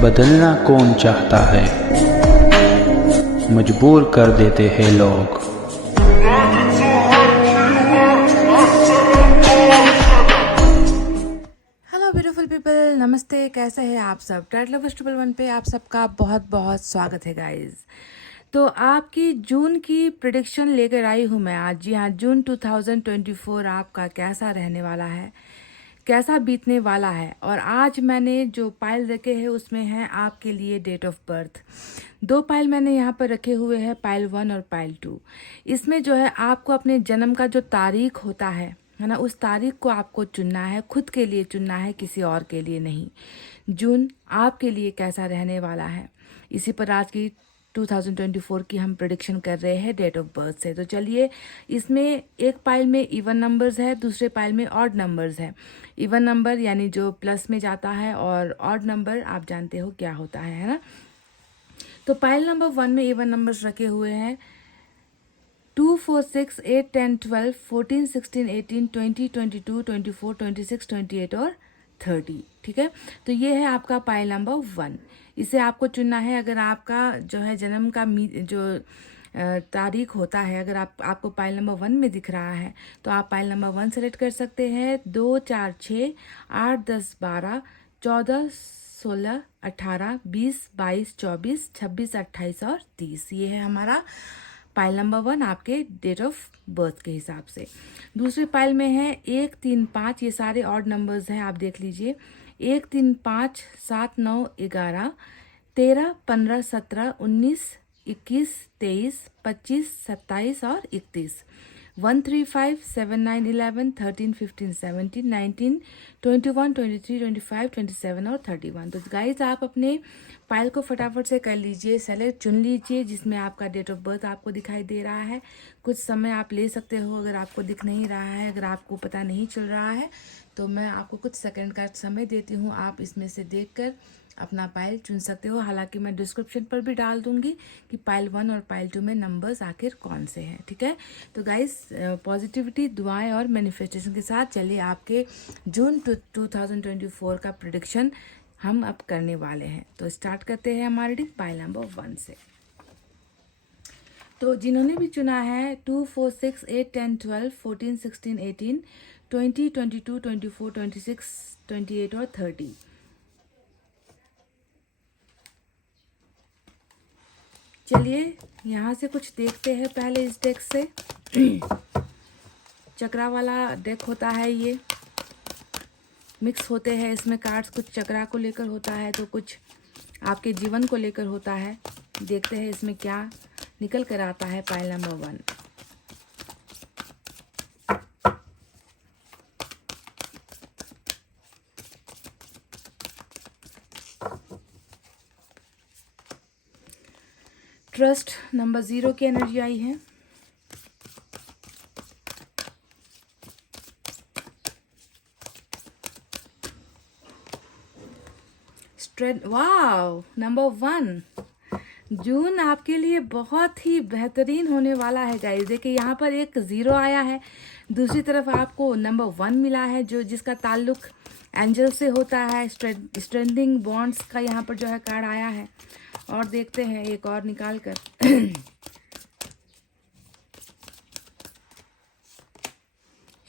बदलना कौन चाहता है, मजबूर कर देते हैं लोग। हेलो ब्यूटीफुल पीपल, नमस्ते। कैसे हैं आप सब? ट्रेड लवर्स 111 पे आप सबका बहुत बहुत स्वागत है गाइस। तो आपकी जून की प्रेडिक्शन लेकर आई हूँ मैं आज। जी हाँ, जून 2024 आपका कैसा रहने वाला है, कैसा बीतने वाला है। और आज मैंने जो पाइल रखे हैं उसमें है आपके लिए डेट ऑफ बर्थ। दो पाइल मैंने यहाँ पर रखे हुए हैं, पाइल 1 और पाइल 2। इसमें जो है आपको अपने जन्म का जो तारीख होता है ना, उस तारीख को आपको चुनना है, खुद के लिए चुनना है, किसी और के लिए नहीं। जून आपके लिए कैसा रहने वाला है, इसी पर आज की 2024 की हम प्रेडिक्शन कर रहे हैं डेट ऑफ बर्थ से। तो चलिए, इसमें एक पाइल में इवन नंबर्स है, दूसरे पाइल में ऑड नंबर्स है। इवन नंबर यानी जो प्लस में जाता है, और ऑड नंबर आप जानते हो क्या होता है ना। तो पाइल नंबर 1 में इवन नंबर्स रखे हुए हैं 2, 4, 6, 8, 10, 12, 14, 16, 18, 20, 22, 24, 26, 28 और 30। ठीक है, तो ये है आपका पाइल नंबर 1। इसे आपको चुनना है। अगर आपका जो है जन्म का जो तारीख होता है, अगर आपको पाइल नंबर 1 में दिख रहा है तो आप पाइल नंबर 1 सेलेक्ट कर सकते हैं। 2, 4, 6, 8, 10, 12, 14, 16, 18, 20, 22, 24, 26, 28 और 30। ये है हमारा पाइल नंबर 1 आपके डेट ऑफ बर्थ के हिसाब से। दूसरे पाइल में है 1, 3, 5। ये सारे ऑड नंबर्स हैं, आप देख लीजिए। 1, 3, 5, 7, 9, 11, 13, 15, 17, 19, 21, 23, 25, 27 और 31। 1, 3, 5, 7, 9, 11, 13, 15, 17, 19, 21, 23, 25, 27 और 31। तो गाइज आप अपने पाइल को फटाफट से कर लीजिए, सेलेक्ट चुन लीजिए जिसमें आपका डेट ऑफ बर्थ आपको दिखाई दे रहा है। कुछ समय आप ले सकते हो, अगर आपको दिख नहीं रहा है, अगर आपको पता नहीं चल रहा है तो मैं आपको कुछ सेकंड का समय देती हूँ। आप इसमें से देखकर अपना पाइल चुन सकते हो। हालांकि मैं डिस्क्रिप्शन पर भी डाल दूंगी कि पाइल 1 और पाइल 2 में नंबर्स आखिर कौन से हैं। ठीक है, तो गाइस पॉजिटिविटी, दुआएं और मैनिफेस्टेशन के साथ चलिए आपके जून 2024 का प्रेडिक्शन हम अब करने वाले हैं। तो स्टार्ट करते हैं हमारी पाइल नंबर 1 से। तो जिन्होंने भी चुना है 2, 4, 6, 8, 10, 12, 14, 16, 18, 20, 22, 24, 26, 28 और 30। चलिए यहाँ से कुछ देखते हैं पहले इस डेक से। चक्रा वाला डेक होता है, ये मिक्स होते हैं इसमें कार्ड्स। कुछ चक्रा को लेकर होता है तो कुछ आपके जीवन को लेकर होता है। देखते हैं इसमें क्या निकल कर आता है पाइल नंबर 1। ट्रस्ट नंबर 0 की एनर्जी आई है। स्ट्रेंथ, वाव, नंबर 1। जून आपके लिए बहुत ही बेहतरीन होने वाला है गाइस। देखिए यहाँ पर एक 0 आया है, दूसरी तरफ आपको नंबर 1 मिला है जो जिसका ताल्लुक एंजल से होता है। स्ट्रेंथिंग बॉन्ड्स का यहाँ पर जो है कार्ड आया है। और देखते हैं एक और निकाल कर।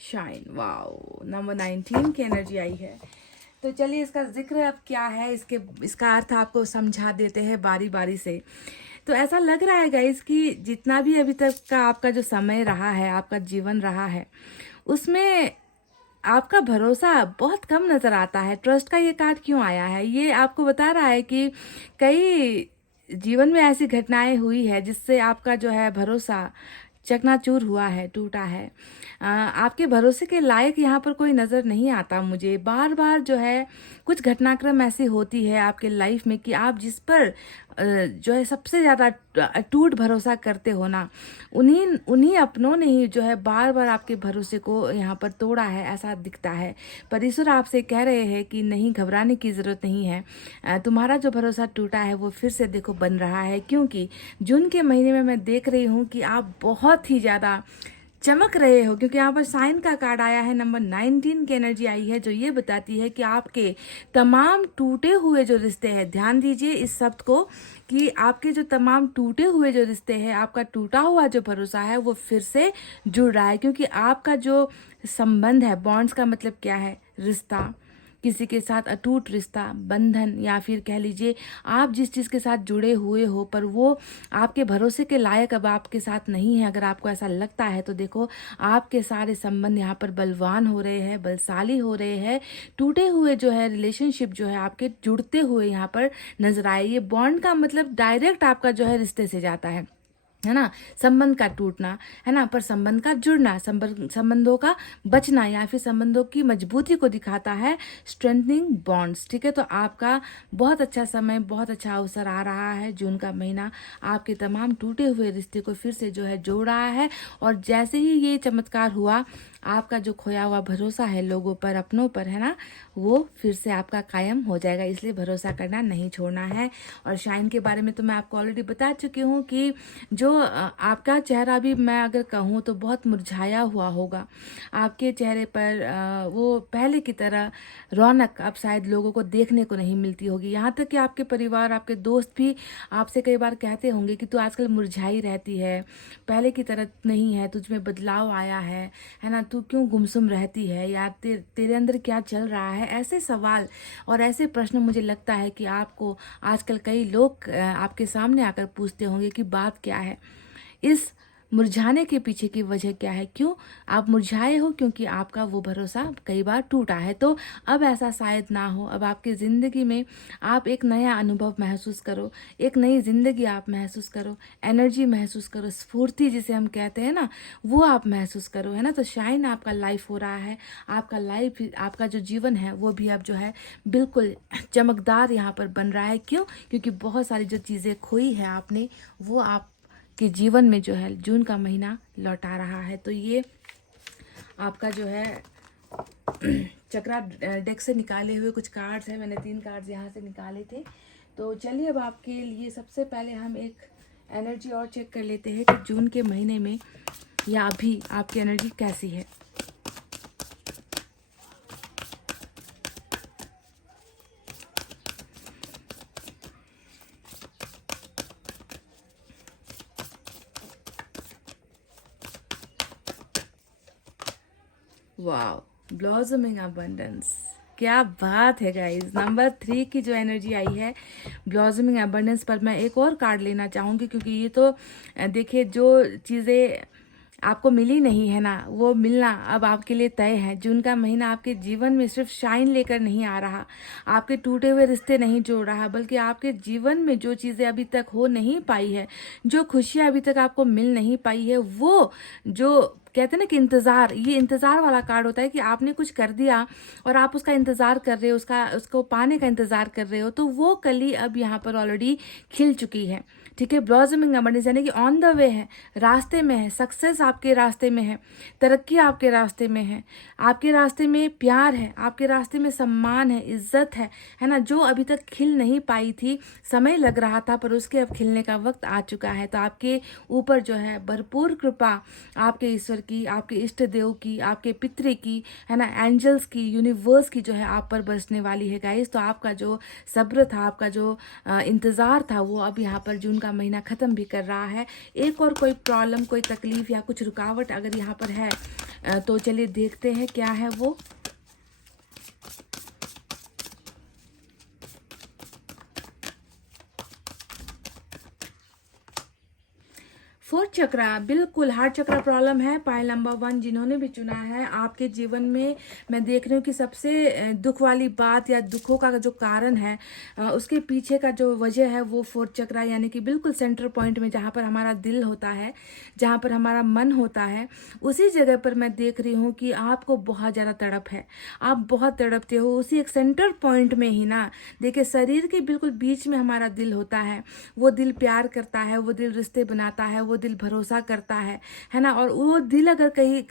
शाइन, वाओ, नंबर 19 की एनर्जी आई है। तो चलिए इसका जिक्र अब क्या है, इसका अर्थ आपको समझा देते हैं बारी बारी से। तो ऐसा लग रहा है गाइस कि जितना भी अभी तक का आपका जो समय रहा है, आपका जीवन रहा है, उसमें आपका भरोसा बहुत कम नजर आता है। ट्रस्ट का ये कार्ड क्यों आया है? ये आपको बता रहा है कि कई जीवन में ऐसी घटनाएं हुई है जिससे आपका जो है भरोसा चकनाचूर हुआ है, टूटा है। आपके भरोसे के लायक यहाँ पर कोई नज़र नहीं आता मुझे। बार बार जो है कुछ घटनाक्रम ऐसी होती है आपके लाइफ में कि आप जिस पर जो है सबसे ज़्यादा टूट भरोसा करते हो ना, उन्हीं अपनों ने ही जो है बार बार आपके भरोसे को यहाँ पर तोड़ा है, ऐसा दिखता है। पर ईश्वर आपसे कह रहे हैं कि नहीं, घबराने की ज़रूरत नहीं है। तुम्हारा जो भरोसा टूटा है वो फिर से देखो बन रहा है। क्योंकि जून के महीने में मैं देख रही हूँ कि आप बहुत ही ज़्यादा चमक रहे हो, क्योंकि यहाँ पर साइन का कार्ड आया है, नंबर 19 की एनर्जी आई है, जो ये बताती है कि आपके तमाम टूटे हुए जो रिश्ते हैं, ध्यान दीजिए इस शब्द को, कि आपके जो तमाम टूटे हुए जो रिश्ते हैं, आपका टूटा हुआ जो भरोसा है वो फिर से जुड़ रहा है। क्योंकि आपका जो संबंध है, बॉन्ड्स का मतलब क्या है, रिश्ता, किसी के साथ अटूट रिश्ता, बंधन, या फिर कह लीजिए आप जिस चीज़ के साथ जुड़े हुए हो पर वो आपके भरोसे के लायक अब आपके साथ नहीं है। अगर आपको ऐसा लगता है तो देखो, आपके सारे संबंध यहाँ पर बलवान हो रहे हैं, बलशाली हो रहे हैं। टूटे हुए जो है रिलेशनशिप जो है आपके जुड़ते हुए यहाँ पर नजर आए। ये बॉन्ड का मतलब डायरेक्ट आपका जो है रिश्ते से जाता है ना, संबंध का टूटना, है ना, पर संबंध का जुड़ना, संबंधों का बचना, या फिर संबंधों की मजबूती को दिखाता है स्ट्रेंथनिंग बॉन्ड्स। ठीक है, तो आपका बहुत अच्छा समय, बहुत अच्छा अवसर आ रहा है। जून का महीना आपके तमाम टूटे हुए रिश्ते को फिर से जो है जोड़ रहा है। और जैसे ही ये चमत्कार हुआ, आपका जो खोया हुआ भरोसा है लोगों पर, अपनों पर, है ना, वो फिर से आपका कायम हो जाएगा। इसलिए भरोसा करना नहीं छोड़ना है। और शाइन के बारे में तो मैं आपको ऑलरेडी बता चुकी हूँ कि जो आपका चेहरा भी, मैं अगर कहूँ तो बहुत मुरझाया हुआ होगा। आपके चेहरे पर वो पहले की तरह रौनक अब शायद लोगों को देखने को नहीं मिलती होगी। यहाँ तक कि आपके परिवार, आपके दोस्त भी आपसे कई बार कहते होंगे कि तू आजकल मुरझाई रहती है, पहले की तरह नहीं है, तुझ में बदलाव आया है ना, तू क्यों गुमसुम रहती है, या तेरे अंदर क्या चल रहा है। ऐसे सवाल और ऐसे प्रश्न मुझे लगता है कि आपको आजकल कई लोग आपके सामने आकर पूछते होंगे कि बात क्या है, इस मुरझाने के पीछे की वजह क्या है, क्यों आप मुरझाए हो, क्योंकि आपका वो भरोसा कई बार टूटा है। तो अब ऐसा शायद ना हो। अब आपकी ज़िंदगी में आप एक नया अनुभव महसूस करो, एक नई ज़िंदगी आप महसूस करो, एनर्जी महसूस करो, स्फूर्ति जिसे हम कहते हैं ना, वो आप महसूस करो, है ना। तो शाइन आपका लाइफ हो रहा है, आपका लाइफ, आपका जो जीवन है वो भी अब जो है बिल्कुल चमकदार यहाँ पर बन रहा है। क्यों? क्योंकि बहुत सारी जो चीज़ें खोई है आपने, वो आप के जीवन में जो है जून का महीना लौटा रहा है। तो ये आपका जो है चक्रा डेक से निकाले हुए कुछ कार्ड्स हैं। मैंने 3 कार्ड्स यहाँ से निकाले थे। तो चलिए अब आपके लिए सबसे पहले हम एक एनर्जी और चेक कर लेते हैं कि जून के महीने में या अभी आपकी एनर्जी कैसी है। वाओ, ब्लॉसमिंग अबंडेंस, क्या बात है गाइस। नंबर 3 की जो एनर्जी आई है ब्लॉसमिंग अबंडेंस पर, मैं एक और कार्ड लेना चाहूँगी, क्योंकि ये तो देखिए जो चीज़ें आपको मिली नहीं है ना, वो मिलना अब आपके लिए तय है। जून का महीना आपके जीवन में सिर्फ शाइन लेकर नहीं आ रहा, आपके टूटे हुए रिश्ते नहीं जोड़ रहा, बल्कि आपके जीवन में जो चीज़ें अभी तक हो नहीं पाई है, जो खुशियाँ अभी तक आपको मिल नहीं पाई है, वो जो कहते हैं ना कि इंतज़ार, ये इंतज़ार वाला कार्ड होता है कि आपने कुछ कर दिया और आप उसका इंतज़ार कर रहे हो, उसको पाने का इंतज़ार कर रहे हो, तो वो कली अब यहाँ पर ऑलरेडी खिल चुकी है। ठीक है, ब्लॉसमिंग अबंडेंस यानी कि ऑन द वे है, रास्ते में है, सक्सेस आपके रास्ते में है, तरक्की आपके रास्ते में है, आपके रास्ते में प्यार है, आपके रास्ते में सम्मान है, इज्जत है ना, जो अभी तक खिल नहीं पाई थी, समय लग रहा था, पर उसके अब खिलने का वक्त आ चुका है। तो आपके ऊपर जो है भरपूर कृपा आपके ईश्वर की, आपके इष्ट देव की, आपके पितृ की, है ना, एंजल्स की, यूनिवर्स की जो है आप पर बरसने वाली है गाइस। तो आपका जो सब्र था, आपका जो इंतज़ार था, वो अब यहाँ पर जून का महीना ख़त्म भी कर रहा है। एक और कोई प्रॉब्लम, कोई तकलीफ या कुछ रुकावट अगर यहाँ पर है तो चलिए देखते हैं क्या है वो। फोर्थ चक्रा, बिल्कुल हार्ट चक्रा प्रॉब्लम है। पाइल नंबर 1 जिन्होंने भी चुना है, आपके जीवन में मैं देख रही हूँ कि सबसे दुख वाली बात या दुखों का जो कारण है, उसके पीछे का जो वजह है वो फोर्थ चक्रा यानी कि बिल्कुल सेंटर पॉइंट में, जहाँ पर हमारा दिल होता है, जहाँ पर हमारा मन होता है, उसी जगह पर मैं देख रही हूँ कि आपको बहुत ज़्यादा तड़प है, आप बहुत तड़पते हो उसी एक सेंटर पॉइंट में ही ना। देखिए, शरीर के बिल्कुल बीच में हमारा दिल होता है, वो दिल प्यार करता है, वो दिल रिश्ते बनाता है, वो दिल भरोसा करता है ना। और वो दिल अगर कहीं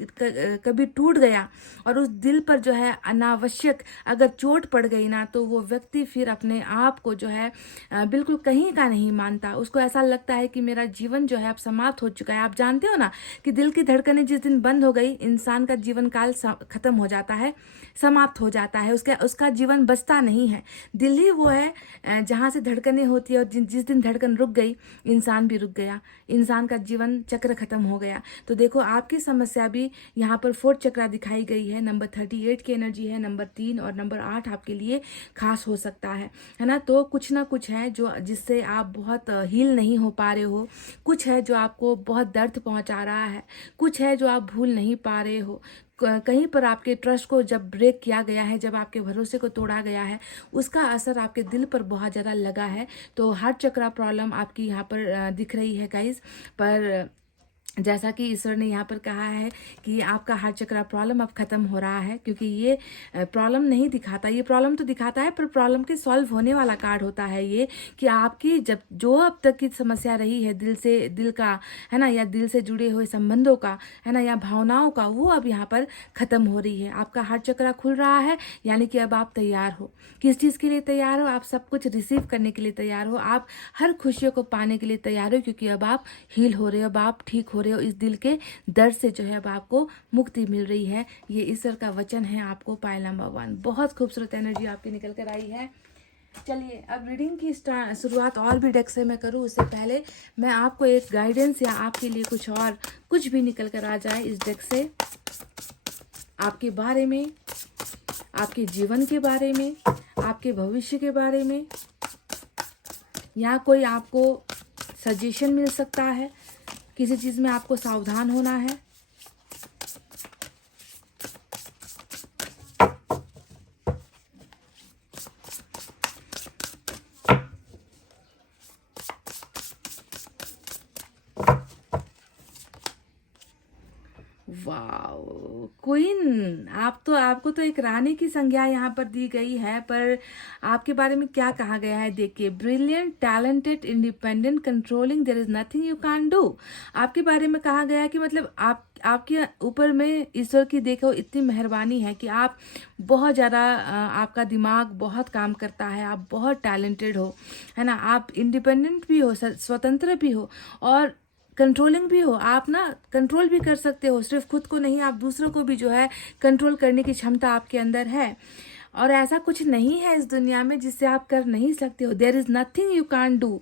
कभी टूट गया और उस दिल पर जो है अनावश्यक अगर चोट पड़ गई ना, तो वो व्यक्ति फिर अपने आप को जो है बिल्कुल कहीं का नहीं मानता। उसको ऐसा लगता है कि मेरा जीवन जो है अब समाप्त हो चुका है। आप जानते हो ना कि दिल की धड़कनें जिस दिन बंद हो गई, इंसान का जीवन काल खत्म हो जाता है, समाप्त हो जाता है, उसका जीवन बचता नहीं है। दिल ही वो है जहाँ से धड़कनें होती है, और जिस दिन धड़कन रुक गई, इंसान भी रुक गया, इंसान का जीवन चक्र खत्म हो गया। तो देखो आपकी समस्या भी यहाँ पर 4th चक्र दिखाई गई है। नंबर 38 की एनर्जी है, नंबर 3 और नंबर 8 आपके लिए खास हो सकता है ना। तो कुछ ना कुछ है जो जिससे आप बहुत हील नहीं हो पा रहे हो, कुछ है जो आपको बहुत दर्द पहुंचा रहा है, कुछ है जो आप भूल नहीं पा रहे हो। कहीं पर आपके ट्रस्ट को जब ब्रेक किया गया है, जब आपके भरोसे को तोड़ा गया है, उसका असर आपके दिल पर बहुत ज़्यादा लगा है। तो हार्ट चक्र प्रॉब्लम आपकी यहाँ पर दिख रही है गाइज। पर जैसा कि ईश्वर ने यहाँ पर कहा है कि आपका हार्ट चक्र प्रॉब्लम अब खत्म हो रहा है, क्योंकि ये प्रॉब्लम नहीं दिखाता, ये प्रॉब्लम तो दिखाता है पर प्रॉब्लम के सॉल्व होने वाला कार्ड होता है ये, कि आपकी जब जो अब तक की समस्या रही है दिल का है ना, या दिल से जुड़े हुए संबंधों का है ना, या भावनाओं का, वो अब यहाँ पर खत्म हो रही है। आपका हार्ट चक्र खुल रहा है, यानी कि अब आप तैयार हो। किस चीज़ के लिए तैयार हो? आप सब कुछ रिसीव करने के लिए तैयार हो, आप हर खुशियों को पाने के लिए तैयार हो, क्योंकि अब आप हील हो रहे हो, अब आप ठीक हो रहे हो। इस दिल के दर्द से जो है अब आपको मुक्ति मिल रही है। ये ईश्वर का वचन है आपको। पायल नंबर 1, बहुत खूबसूरत एनर्जी आपकी निकल कर आई है। चलिए अब रीडिंग की शुरुआत और भी डेक से मैं करूँ, उससे पहले मैं आपको एक गाइडेंस या आपके लिए कुछ भी निकल कर आ जाए इस डेक से, आपके बारे में, आपके जीवन के बारे में, आपके भविष्य के बारे में, या कोई आपको सजेशन मिल सकता है, किसी चीज़ में आपको सावधान होना है। वाओ क्वीन, आपको तो एक रानी की संज्ञा यहाँ पर दी गई है। पर आपके बारे में क्या कहा गया है देखिए, brilliant, talented, independent, controlling, there is nothing you can do. आपके बारे में कहा गया है कि मतलब आपके ऊपर में ईश्वर की देखो इतनी मेहरबानी है कि आप बहुत ज़्यादा आपका दिमाग बहुत काम करता है, आप बहुत टैलेंटेड हो है ना, आप इंडिपेंडेंट भी हो, स्वतंत्र भी हो और कंट्रोलिंग भी हो। आप ना कंट्रोल भी कर सकते हो, सिर्फ खुद को नहीं, आप दूसरों को भी जो है कंट्रोल करने की क्षमता आपके अंदर है। और ऐसा कुछ नहीं है इस दुनिया में जिससे आप कर नहीं सकते हो। There is nothing you can do,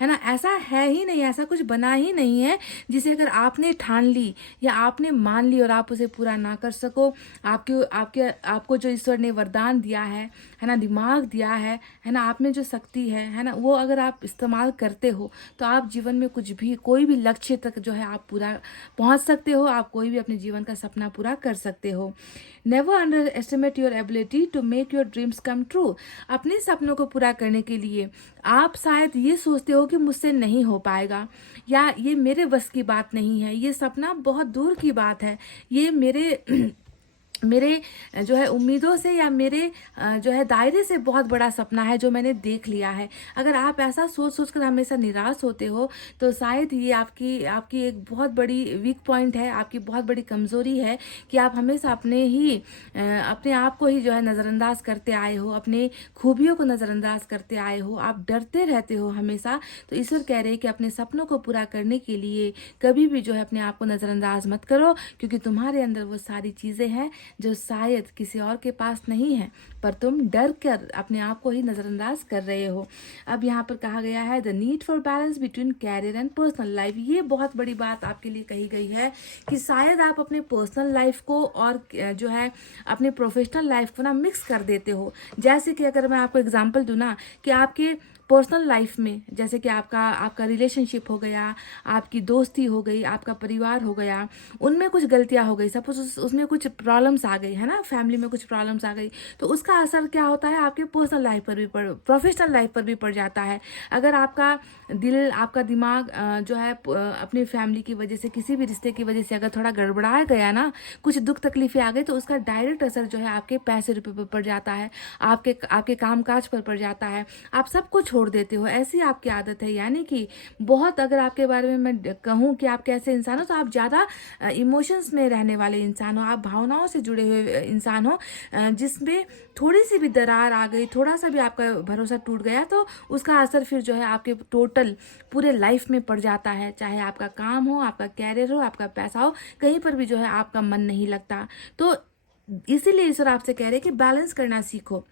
है ना, ऐसा है ही नहीं, ऐसा कुछ बना ही नहीं है जिसे अगर आपने ठान ली या आपने मान ली और आप उसे पूरा ना कर सको। आपको जो ईश्वर ने वरदान दिया है ना, दिमाग दिया है ना, आप में जो शक्ति है ना, वो अगर आप इस्तेमाल करते हो तो आप जीवन में कुछ भी, कोई भी लक्ष्य तक जो है आप पूरा पहुंच सकते हो, आप कोई भी अपने जीवन का सपना पूरा कर सकते हो। Never underestimate your ability to make your dreams come true. अपने सपनों को पूरा करने के लिए आप शायद ये सोचते हो कि मुझसे नहीं हो पाएगा, या ये मेरे बस की बात नहीं है, ये सपना बहुत दूर की बात है, ये मेरे जो है उम्मीदों से या मेरे जो है दायरे से बहुत बड़ा सपना है जो मैंने देख लिया है। अगर आप ऐसा सोच कर हमेशा निराश होते हो तो शायद ये आपकी एक बहुत बड़ी वीक पॉइंट है, आपकी बहुत बड़ी कमज़ोरी है कि आप हमेशा अपने आप को ही जो है नज़रअंदाज करते आए हो, अपने खूबियों को नज़रअंदाज करते आए हो, आप डरते रहते हो हमेशा। तो ईश्वर कह रहे हैं कि अपने सपनों को पूरा करने के लिए कभी भी जो है अपने आप को नज़रअंदाज मत करो, क्योंकि तुम्हारे अंदर वो सारी चीज़ें हैं जो शायद किसी और के पास नहीं है, पर तुम डर कर अपने आप को ही नज़रअंदाज कर रहे हो। अब यहाँ पर कहा गया है the need for balance between career and personal life. ये बहुत बड़ी बात आपके लिए कही गई है कि शायद आप अपने पर्सनल लाइफ को और जो है अपने प्रोफेशनल लाइफ को ना मिक्स कर देते हो। जैसे कि अगर मैं आपको एग्जांपल दूँ ना, कि आपके पर्सनल लाइफ में जैसे कि आपका रिलेशनशिप हो गया, आपकी दोस्ती हो गई, आपका परिवार हो गया, उनमें कुछ गलतियां हो गई, सपोज उसमें कुछ प्रॉब्लम्स आ गई है ना, फैमिली में कुछ प्रॉब्लम्स आ गई, तो उसका असर क्या होता है आपके पर्सनल लाइफ पर भी प्रोफेशनल लाइफ पर भी पड़ जाता है। अगर आपका दिल, आपका दिमाग जो है अपनी फैमिली की वजह से, किसी भी रिश्ते की वजह से अगर थोड़ा गड़बड़ा गया ना, कुछ दुख तकलीफें आ गई, तो उसका डायरेक्ट असर जो है आपके पैसे रुपये पर पड़ जाता है, आपके कामकाज पर पड़ जाता है। आप सबको छोड़ तोड़ देते हो, ऐसी आपकी आदत है। यानी कि बहुत, अगर आपके बारे में मैं कहूँ कि आप कैसे इंसान हो, तो आप ज़्यादा इमोशंस में रहने वाले इंसान हो, आप भावनाओं से जुड़े हुए इंसान हो, जिसमें थोड़ी सी भी दरार आ गई, थोड़ा सा भी आपका भरोसा टूट गया, तो उसका असर फिर जो है आपके टोटल पूरे लाइफ में पड़ जाता है। चाहे आपका काम हो, आपका कैरियर हो, आपका पैसा हो, कहीं पर भी जो है आपका मन नहीं लगता। तो इसीलिए ईश्वर आपसे कह रहे हैं कि बैलेंस करना सीखो।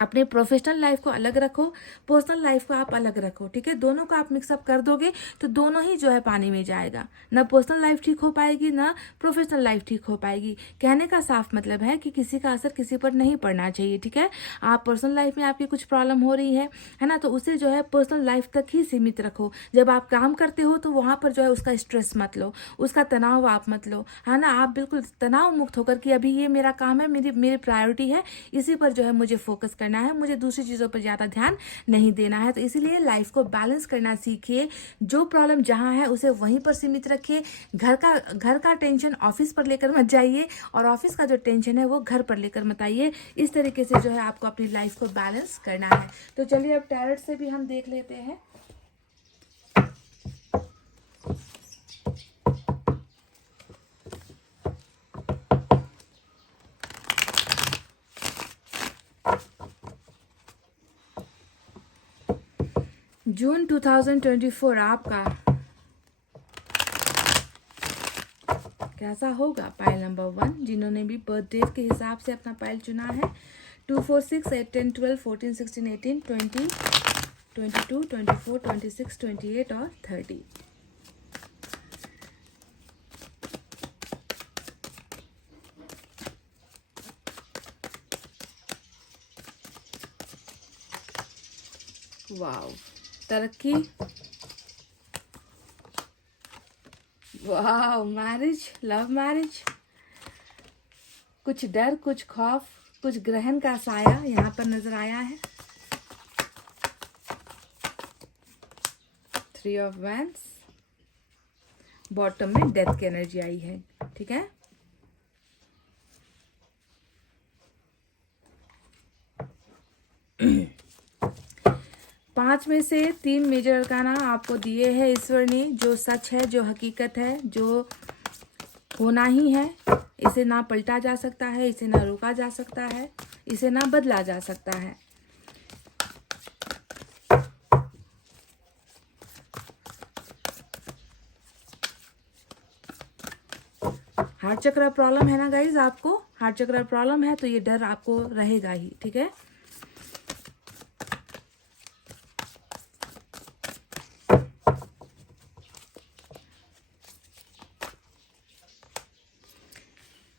अपने प्रोफेशनल लाइफ को अलग रखो, पर्सनल लाइफ को आप अलग रखो, ठीक है। दोनों को आप मिक्सअप कर दोगे तो दोनों ही जो है पानी में जाएगा। ना पर्सनल लाइफ ठीक हो पाएगी, ना प्रोफेशनल लाइफ ठीक हो पाएगी। कहने का साफ मतलब है कि किसी का असर किसी पर नहीं पड़ना चाहिए, ठीक है। आप पर्सनल लाइफ में आपकी कुछ प्रॉब्लम हो रही है ना, तो उसे जो है पर्सनल लाइफ तक ही सीमित रखो। जब आप काम करते हो तो वहाँ पर जो है उसका स्ट्रेस मत लो, उसका तनाव आप मत लो, है ना। आप बिल्कुल तनाव मुक्त होकर कि अभी ये मेरा काम है, मेरी प्रायोरिटी है, इसी पर जो है मुझे फोकस करना है, मुझे दूसरी चीज़ों पर ज़्यादा ध्यान नहीं देना है। तो इसीलिए लाइफ को बैलेंस करना सीखिए। जो प्रॉब्लम जहाँ है उसे वहीं पर सीमित रखिए। घर का टेंशन ऑफिस पर लेकर मत जाइए, और ऑफिस का जो टेंशन है वो घर पर लेकर मत आइए। इस तरीके से जो है आपको अपनी लाइफ को बैलेंस करना है। तो चलिए अब टैरोट से भी हम देख लेते हैं। जून 2024 आपका कैसा होगा? पाइल नंबर 1, जिन्होंने भी बर्थ डेट के हिसाब से अपना पाइल चुना है, 2, 4, 6, 8, 10, 12, 14, 16, 18, 20, 22, 24, 26, 28 और 30। वाओ, तरक्की, वाह, मैरिज, लव मैरिज, कुछ डर, कुछ खौफ, कुछ ग्रहण का साया यहाँ पर नजर आया है। 3 ऑफ वैंड्स, बॉटम में डेथ की एनर्जी आई है, ठीक है। पांच में से 3 मेजर अरकाना आपको दिए हैं ईश्वर ने, जो सच है, जो हकीकत है, जो होना ही है। इसे ना पलटा जा सकता है, इसे ना रोका जा सकता है, इसे ना बदला जा सकता है। हार्ट चक्र प्रॉब्लम है ना गाइज, आपको हार्ट चक्र प्रॉब्लम है तो ये डर आपको रहेगा ही, ठीक है।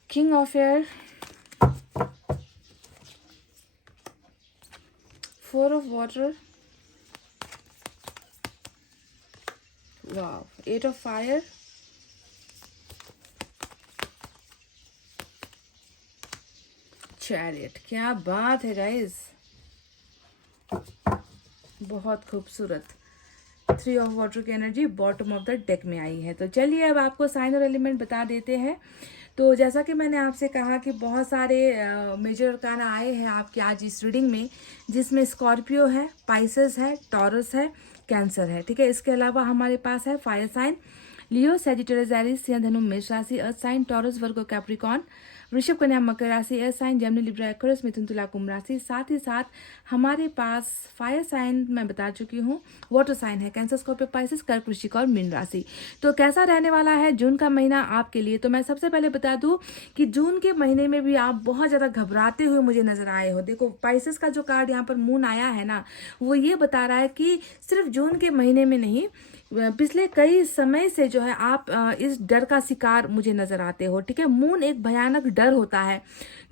King of air, 4 of water, wow, 8 of fire, chariot. क्या बात है गाइज, बहुत खूबसूरत। 3 ऑफ वाटर की energy bottom of the deck में आई है। तो चलिए अब आपको साइन और एलिमेंट बता देते हैं। तो जैसा कि मैंने आपसे कहा कि बहुत सारे मेजर अरकाना आए हैं आपके आज इस रीडिंग में, जिसमें स्कॉर्पियो है, पाइसेस है, टॉरस है, कैंसर है, ठीक है। इसके अलावा हमारे पास है fire sign, Leo, Sagittarius, Aries, सिंह, धनु, मेष राशि, earth sign, Taurus, Virgo, Capricorn, वृषभ, कन्या, मकर राशि, air sign, Gemini, Libra, Aquarius, मिथुन, तुला, कुंभ राशि। साथ ही साथ हमारे पास फायर साइन मैं बता चुकी हूँ, वाटर साइन है, कैंसर, स्कॉर्पियो, पाइसेस, कर्क, वृश्चिक और मीन राशि। तो कैसा रहने वाला है जून का महीना आपके लिए? तो मैं सबसे पहले बता दूं कि जून के महीने में भी आप बहुत ज़्यादा घबराते हुए मुझे नजर आए हो। देखो पाइसेस का जो कार्ड यहाँ पर मून आया है ना, वो ये बता रहा है कि सिर्फ जून के महीने में नहीं, पिछले कई समय से जो है आप इस डर का शिकार मुझे नजर आते हो, ठीक है। मून एक भयानक डर होता है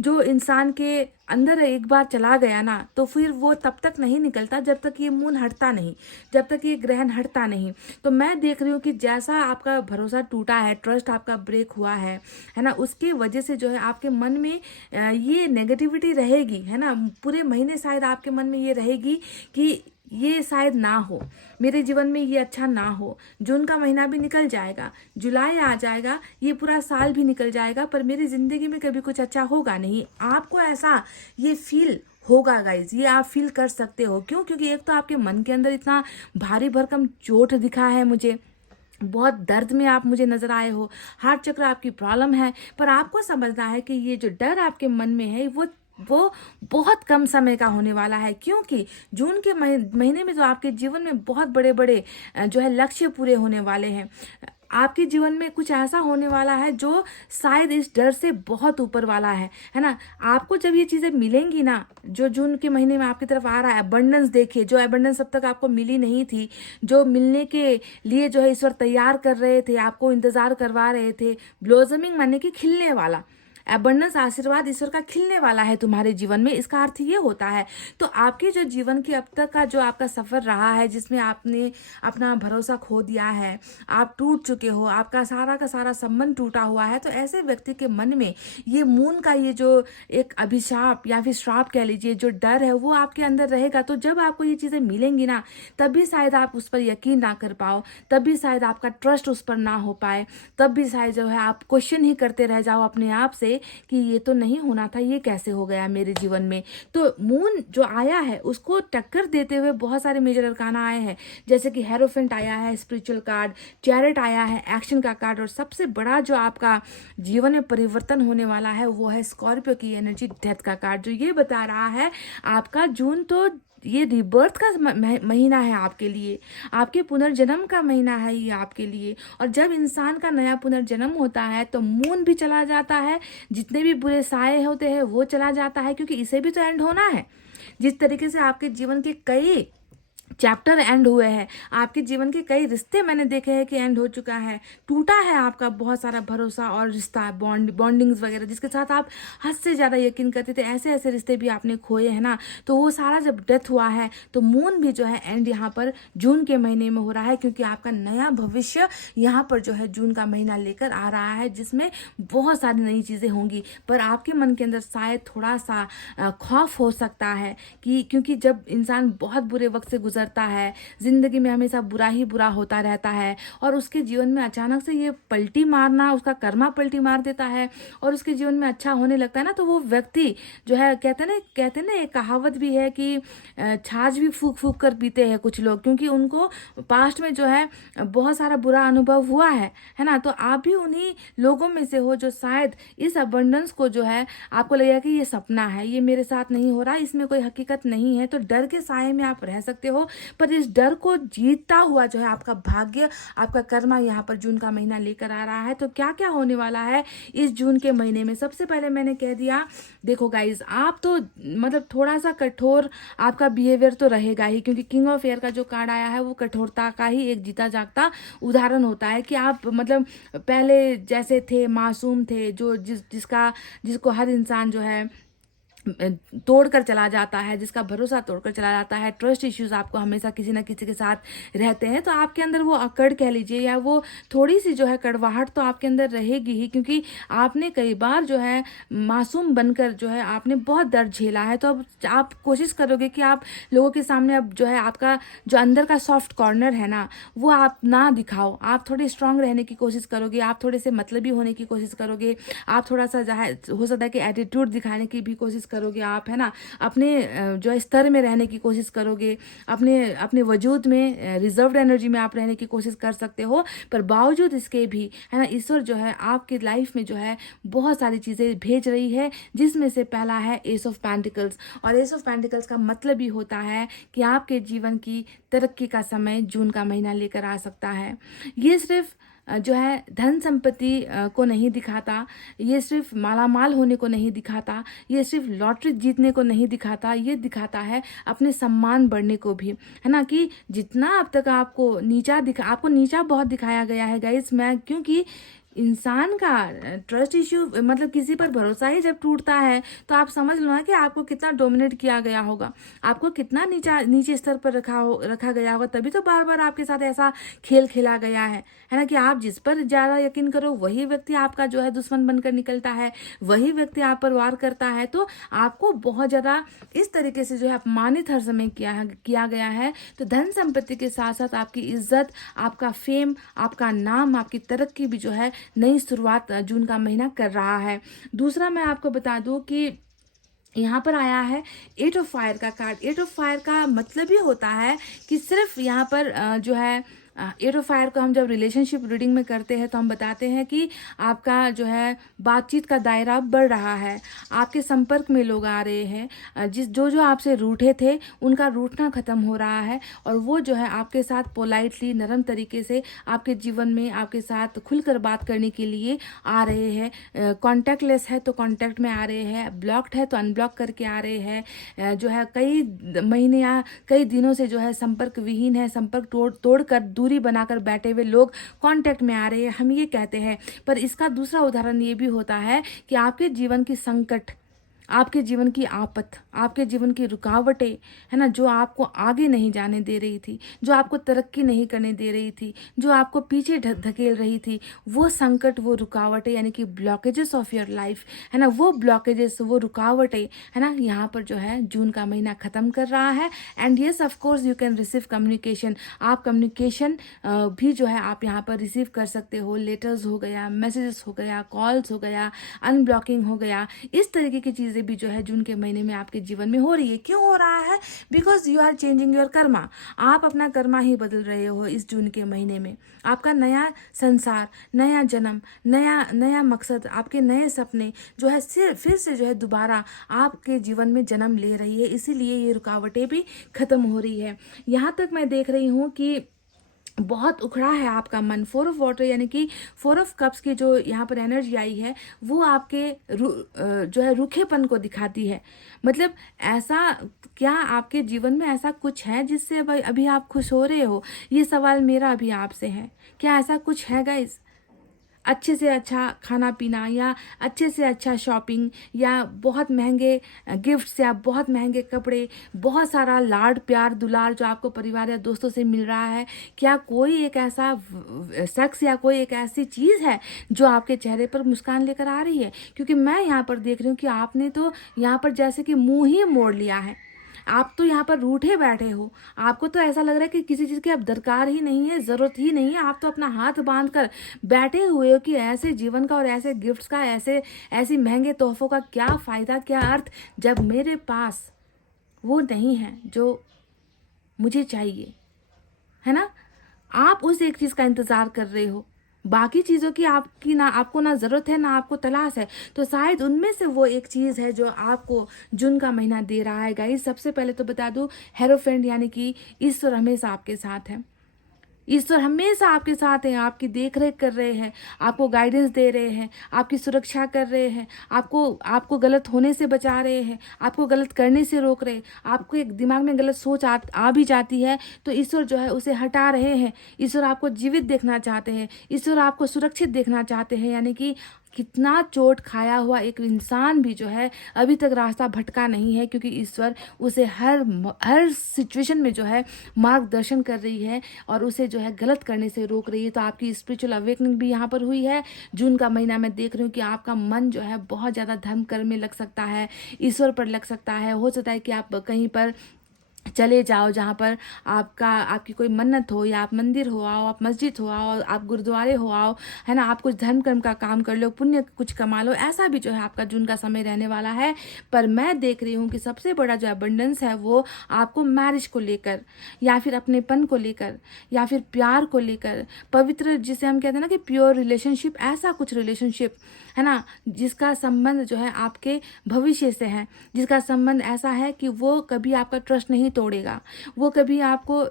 जो इंसान के अंदर एक बार चला गया ना, तो फिर वो तब तक नहीं निकलता जब तक ये मून हटता नहीं, जब तक ये ग्रहण हटता नहीं। तो मैं देख रही हूँ कि जैसा आपका भरोसा टूटा है, ट्रस्ट आपका ब्रेक हुआ है ना, उसकी वजह से जो है आपके मन में ये नेगेटिविटी रहेगी, है ना। पूरे महीने शायद आपके मन में ये रहेगी कि ये शायद ना हो, मेरे जीवन में ये अच्छा ना हो। जून का महीना भी निकल जाएगा, जुलाई आ जाएगा, ये पूरा साल भी निकल जाएगा, पर मेरी ज़िंदगी में कभी कुछ अच्छा होगा नहीं। आपको ऐसा ये फील होगा गाइज, ये आप फील कर सकते हो। क्यों? क्योंकि एक तो आपके मन के अंदर इतना भारी भरकम चोट दिखा है मुझे, बहुत दर्द में आप मुझे नजर आए हो, हार्ट चक्र आपकी प्रॉब्लम है, पर आपको समझना है कि ये जो डर आपके मन में है वो बहुत कम समय का होने वाला है। क्योंकि जून के महीने में तो आपके जीवन में बहुत बड़े बड़े जो है लक्ष्य पूरे होने वाले हैं। आपके जीवन में कुछ ऐसा होने वाला है जो शायद इस डर से बहुत ऊपर वाला है ना। आपको जब ये चीजें मिलेंगी ना, जो जून के महीने में आपकी तरफ आ रहा है, अबंडेंस देखिए, जो अबंडेंस अब तक आपको मिली नहीं थी, जो मिलने के लिए जो है ईश्वर तैयार कर रहे थे, आपको इंतजार करवा रहे थे, ब्लोजमिंग माने कि खिलने वाला, अबंडेंस आशीर्वाद ईश्वर का खिलने वाला है तुम्हारे जीवन में। इसका अर्थ ये होता है, तो आपके जो जीवन के अब तक का जो आपका सफर रहा है, जिसमें आपने अपना भरोसा खो दिया है, आप टूट चुके हो, आपका सारा का सारा संबंध टूटा हुआ है, तो ऐसे व्यक्ति के मन में ये मून का ये जो एक अभिशाप या फिर श्राप कह लीजिए, जो डर है वो आपके अंदर रहेगा। तो जब आपको ये चीजें मिलेंगी ना, तब भी शायद आप उस पर यकीन ना कर पाओ, तब भी शायद आपका ट्रस्ट उस पर ना हो पाए, तब भी शायद जो है आप क्वेश्चन ही करते रह जाओ अपने आप से कि ये तो नहीं होना था, ये कैसे हो गया मेरे जीवन में। तो मून जो आया है उसको टक्कर देते हुए बहुत सारे मेजर अरकाना आए हैं, जैसे कि हेरोफेंट आया है, स्पिरिचुअल कार्ड, चैरिट आया है, एक्शन का कार्ड, और सबसे बड़ा जो आपका जीवन में परिवर्तन होने वाला है वो है स्कॉर्पियो की एनर्जी, डेथ का कार्ड, जो ये बता रहा है आपका जून तो ये रिबर्थ का महीना है आपके लिए, आपके पुनर्जन्म का महीना है ये आपके लिए। और जब इंसान का नया पुनर्जन्म होता है तो मून भी चला जाता है, जितने भी बुरे साए होते हैं वो चला जाता है, क्योंकि इसे भी तो एंड होना है। जिस तरीके से आपके जीवन के कई चैप्टर एंड हुए हैं, आपके जीवन के कई रिश्ते मैंने देखे हैं कि एंड हो चुका है, टूटा है आपका बहुत सारा भरोसा और रिश्ता, बॉन्डिंग्स वगैरह, जिसके साथ आप हद से ज़्यादा यकीन करते थे, ऐसे ऐसे रिश्ते भी आपने खोए हैं ना। तो वो सारा जब डेथ हुआ है तो मून भी जो है एंड यहाँ पर जून के महीने में हो रहा है, क्योंकि आपका नया भविष्य यहाँ पर जो है जून का महीना लेकर आ रहा है, जिसमें बहुत सारी नई चीज़ें होंगी। पर आपके मन के अंदर शायद थोड़ा सा खौफ हो सकता है कि क्योंकि जब इंसान बहुत बुरे वक्त से गुजरता है, जिंदगी में हमेशा बुरा ही बुरा होता रहता है, और उसके जीवन में अचानक से ये पलटी मारना, उसका कर्मा पलटी मार देता है और उसके जीवन में अच्छा होने लगता है ना, तो वो व्यक्ति जो है कहते ना एक कहावत भी है कि छाछ भी फूक फूक कर पीते हैं कुछ लोग, क्योंकि उनको पास्ट में जो है बहुत सारा बुरा अनुभव हुआ है ना। तो आप भी उन्हीं लोगों में से हो जो शायद इस अबंडेंस को जो है आपको लगेगा कि ये सपना है, ये मेरे साथ नहीं हो रहा, इसमें कोई हकीकत नहीं है। तो डर के साए में आप रह सकते हो, पर इस डर को जीतता हुआ जो है आपका भाग्य, आपका कर्मा यहाँ पर जून का महीना लेकर आ रहा है। तो क्या क्या होने वाला है इस जून के महीने में? सबसे पहले मैंने कह दिया, देखो गाइज, आप तो मतलब थोड़ा सा कठोर आपका बिहेवियर तो रहेगा ही, क्योंकि किंग ऑफ एयर का जो कार्ड आया है वो कठोरता का ही एक जीता जागता उदाहरण होता है कि आप मतलब पहले जैसे थे, मासूम थे, जो जिसको हर इंसान जो है तोड़कर चला जाता है, जिसका भरोसा तोड़कर चला जाता है, ट्रस्ट इश्यूज आपको हमेशा किसी ना किसी के साथ रहते हैं, तो आपके अंदर वो अकड़ कह लीजिए या वो थोड़ी सी जो है कड़वाहट तो आपके अंदर रहेगी ही, क्योंकि आपने कई बार जो है मासूम बनकर जो है आपने बहुत दर्द झेला है। तो अब आप कोशिश करोगे कि आप लोगों के सामने अब जो है आपका जो अंदर का सॉफ्ट कॉर्नर है ना वो आप ना दिखाओ, आप थोड़ी स्ट्रांग रहने की कोशिश करोगे, आप थोड़े से मतलबी होने की कोशिश करोगे, आप थोड़ा सा हो सकता है कि एटीट्यूड दिखाने की भी कोशिश करोगे आप, है ना, अपने जो स्तर में रहने की कोशिश करोगे, अपने वजूद में रिजर्व्ड एनर्जी में आप रहने की कोशिश कर सकते हो। पर बावजूद इसके भी, है ना, ईश्वर जो है आपकी लाइफ में जो है बहुत सारी चीज़ें भेज रही है, जिसमें से पहला है एस ऑफ पेंटिकल्स। और एस ऑफ पेंटिकल्स का मतलब ही होता है कि आपके जीवन की तरक्की का समय जून का महीना लेकर आ सकता है। ये सिर्फ जो है धन संपत्ति को नहीं दिखाता, ये सिर्फ मालामाल होने को नहीं दिखाता, ये सिर्फ लॉटरी जीतने को नहीं दिखाता, ये दिखाता है अपने सम्मान बढ़ने को भी, है ना। कि जितना अब तक आपको नीचा बहुत दिखाया गया है गाइस, क्योंकि इंसान का ट्रस्ट इश्यू मतलब किसी पर भरोसा ही जब टूटता है तो आप समझ लो ना कि आपको कितना डोमिनेट किया गया होगा, आपको कितना नीचे स्तर पर रखा गया होगा। तभी तो बार बार आपके साथ ऐसा खेल खेला गया है ना, कि आप जिस पर ज़्यादा यकीन करो वही व्यक्ति आपका जो है दुश्मन बनकर निकलता है, वही व्यक्ति आप पर वार करता है। तो आपको बहुत ज़्यादा इस तरीके से जो है अपमानित हर समय किया गया है। तो धन संपत्ति के साथ साथ आपकी इज्जत, आपका फेम, आपका नाम, आपकी तरक्की भी जो है नई शुरुआत जून का महीना कर रहा है। दूसरा मैं आपको बता दूं कि यहाँ पर आया है 8 ऑफ फायर का कार्ड। 8 ऑफ फायर का मतलब ये होता है कि सिर्फ यहाँ पर जो है 8 ऑफ फायर को हम जब रिलेशनशिप रीडिंग में करते हैं तो हम बताते हैं कि आपका जो है बातचीत का दायरा बढ़ रहा है, आपके संपर्क में लोग आ रहे हैं, जो आपसे रूठे थे उनका रूठना ख़त्म हो रहा है और वो जो है आपके साथ पोलाइटली नरम तरीके से आपके जीवन में आपके साथ खुलकर बात करने के लिए आ रहे हैं। कॉन्टैक्टलेस है तो कॉन्टैक्ट में आ रहे हैं, ब्लॉक्ड है तो अनब्लॉक करके आ रहे हैं, जो है कई महीने या कई दिनों से जो है संपर्क विहीन है, संपर्क तोड़कर दूरी बनाकर बैठे हुए लोग कांटेक्ट में आ रहे हैं, हम ये कहते हैं। पर इसका दूसरा उदाहरण ये भी होता है कि आपके जीवन की संकट, आपके जीवन की आफत, आपके जीवन की रुकावटें है ना, जो आपको आगे नहीं जाने दे रही थी, जो आपको तरक्की नहीं करने दे रही थी, जो आपको पीछे धकेल रही थी, वो संकट, वो रुकावटें यानी कि ब्लॉकेजेस ऑफ योर लाइफ है ना, वो ब्लॉकेजेस, वो रुकावटें है ना, यहाँ पर जो है जून का महीना ख़त्म कर रहा है। And yes of course you can receive communication. आप कम्युनिकेशन भी जो है आप यहाँ पर रिसीव कर सकते हो। लेटर्स हो गया, मैसेजेस हो गया, कॉल्स हो गया, अनब्लॉकिंग हो गया, इस तरीके की चीज़ें भी जो है जून के महीने में आपके जीवन में हो रही है। क्यों हो रहा है? Because you are changing your karma. आप अपना कर्मा ही बदल रहे हो इस जून के महीने में। आपका नया संसार, नया जन्म, नया मकसद, आपके नए सपने जो है फिर से जो है दोबारा आपके जीवन में जन्म ले रही है, इसीलिए ये रुकावटें भी खत्म हो रही है। यहाँ तक मैं देख रही हूँ कि बहुत उखड़ा है आपका मन। 4 ऑफ वाटर यानी कि 4 ऑफ कप्स की जो यहाँ पर एनर्जी आई है वो आपके जो है रूखेपन को दिखाती है। मतलब ऐसा क्या आपके जीवन में ऐसा कुछ है जिससे अभी आप खुश हो रहे हो? ये सवाल मेरा अभी आपसे है। क्या ऐसा कुछ है गाइज? अच्छे से अच्छा खाना पीना या अच्छे से अच्छा शॉपिंग या बहुत महंगे गिफ्ट्स या बहुत महंगे कपड़े, बहुत सारा लाड प्यार दुलार जो आपको परिवार या दोस्तों से मिल रहा है, क्या कोई एक ऐसा शख्स या कोई एक ऐसी चीज़ है जो आपके चेहरे पर मुस्कान लेकर आ रही है? क्योंकि मैं यहाँ पर देख रही हूँ कि आपने तो यहाँ पर जैसे कि मुँह ही मोड़ लिया है। आप तो यहाँ पर रूठे बैठे हो। आपको तो ऐसा लग रहा है कि किसी चीज़ की अब दरकार ही नहीं है, ज़रूरत ही नहीं है। आप तो अपना हाथ बांध कर बैठे हुए हो कि ऐसे जीवन का और ऐसे गिफ्ट्स का, ऐसी महंगे तोहफों का क्या फ़ायदा, क्या अर्थ, जब मेरे पास वो नहीं है जो मुझे चाहिए, है ना? आप उस एक चीज़ का इंतज़ार कर रहे हो, बाकी चीज़ों की आपको ना ज़रूरत है, ना आपको तलाश है। तो शायद उनमें से वो एक चीज़ है जो आपको जून का महीना दे रहा है गाइस। सबसे पहले तो बता दूं, हेरोफेंट यानी कि ईश्वर हमेशा आपके साथ है। ईश्वर हमेशा आपके साथ हैं, आपकी देख रेख कर रहे हैं, आपको गाइडेंस दे रहे हैं, आपकी सुरक्षा कर रहे हैं, आपको गलत होने से बचा रहे हैं, आपको गलत करने से रोक रहे हैं। आपको एक दिमाग में गलत सोच आ भी जाती है तो ईश्वर जो है उसे हटा रहे हैं। ईश्वर आपको जीवित देखना चाहते हैं, ईश्वर आपको सुरक्षित देखना चाहते हैं। यानी कि कितना चोट खाया हुआ एक इंसान भी जो है अभी तक रास्ता भटका नहीं है, क्योंकि ईश्वर उसे हर सिचुएशन में जो है मार्गदर्शन कर रही है और उसे जो है गलत करने से रोक रही है। तो आपकी स्पिरिचुअल अवेकनिंग भी यहाँ पर हुई है। जून का महीना मैं देख रही हूँ कि आपका मन जो है बहुत ज़्यादा धर्म कर्म में लग सकता है, ईश्वर पर लग सकता है। हो सकता है कि आप कहीं पर चले जाओ जहाँ पर आपकी कोई मन्नत हो, या आप मंदिर हो आओ, आप मस्जिद हो आओ, आप गुरुद्वारे हो आओ, है ना, आप कुछ धर्म कर्म का काम कर लो, पुण्य कुछ कमा लो। ऐसा भी जो है आपका जून का समय रहने वाला है। पर मैं देख रही हूँ कि सबसे बड़ा जो अबंडेंस है वो आपको मैरिज को लेकर, या फिर अपनेपन को लेकर, या फिर प्यार को लेकर, पवित्र जिसे हम कहते हैं ना कि प्योर रिलेशनशिप, ऐसा कुछ रिलेशनशिप है ना जिसका संबंध जो है आपके भविष्य से है, जिसका संबंध ऐसा है कि वो कभी आपका ट्रस्ट नहीं तोड़ेगा, वो कभी आपको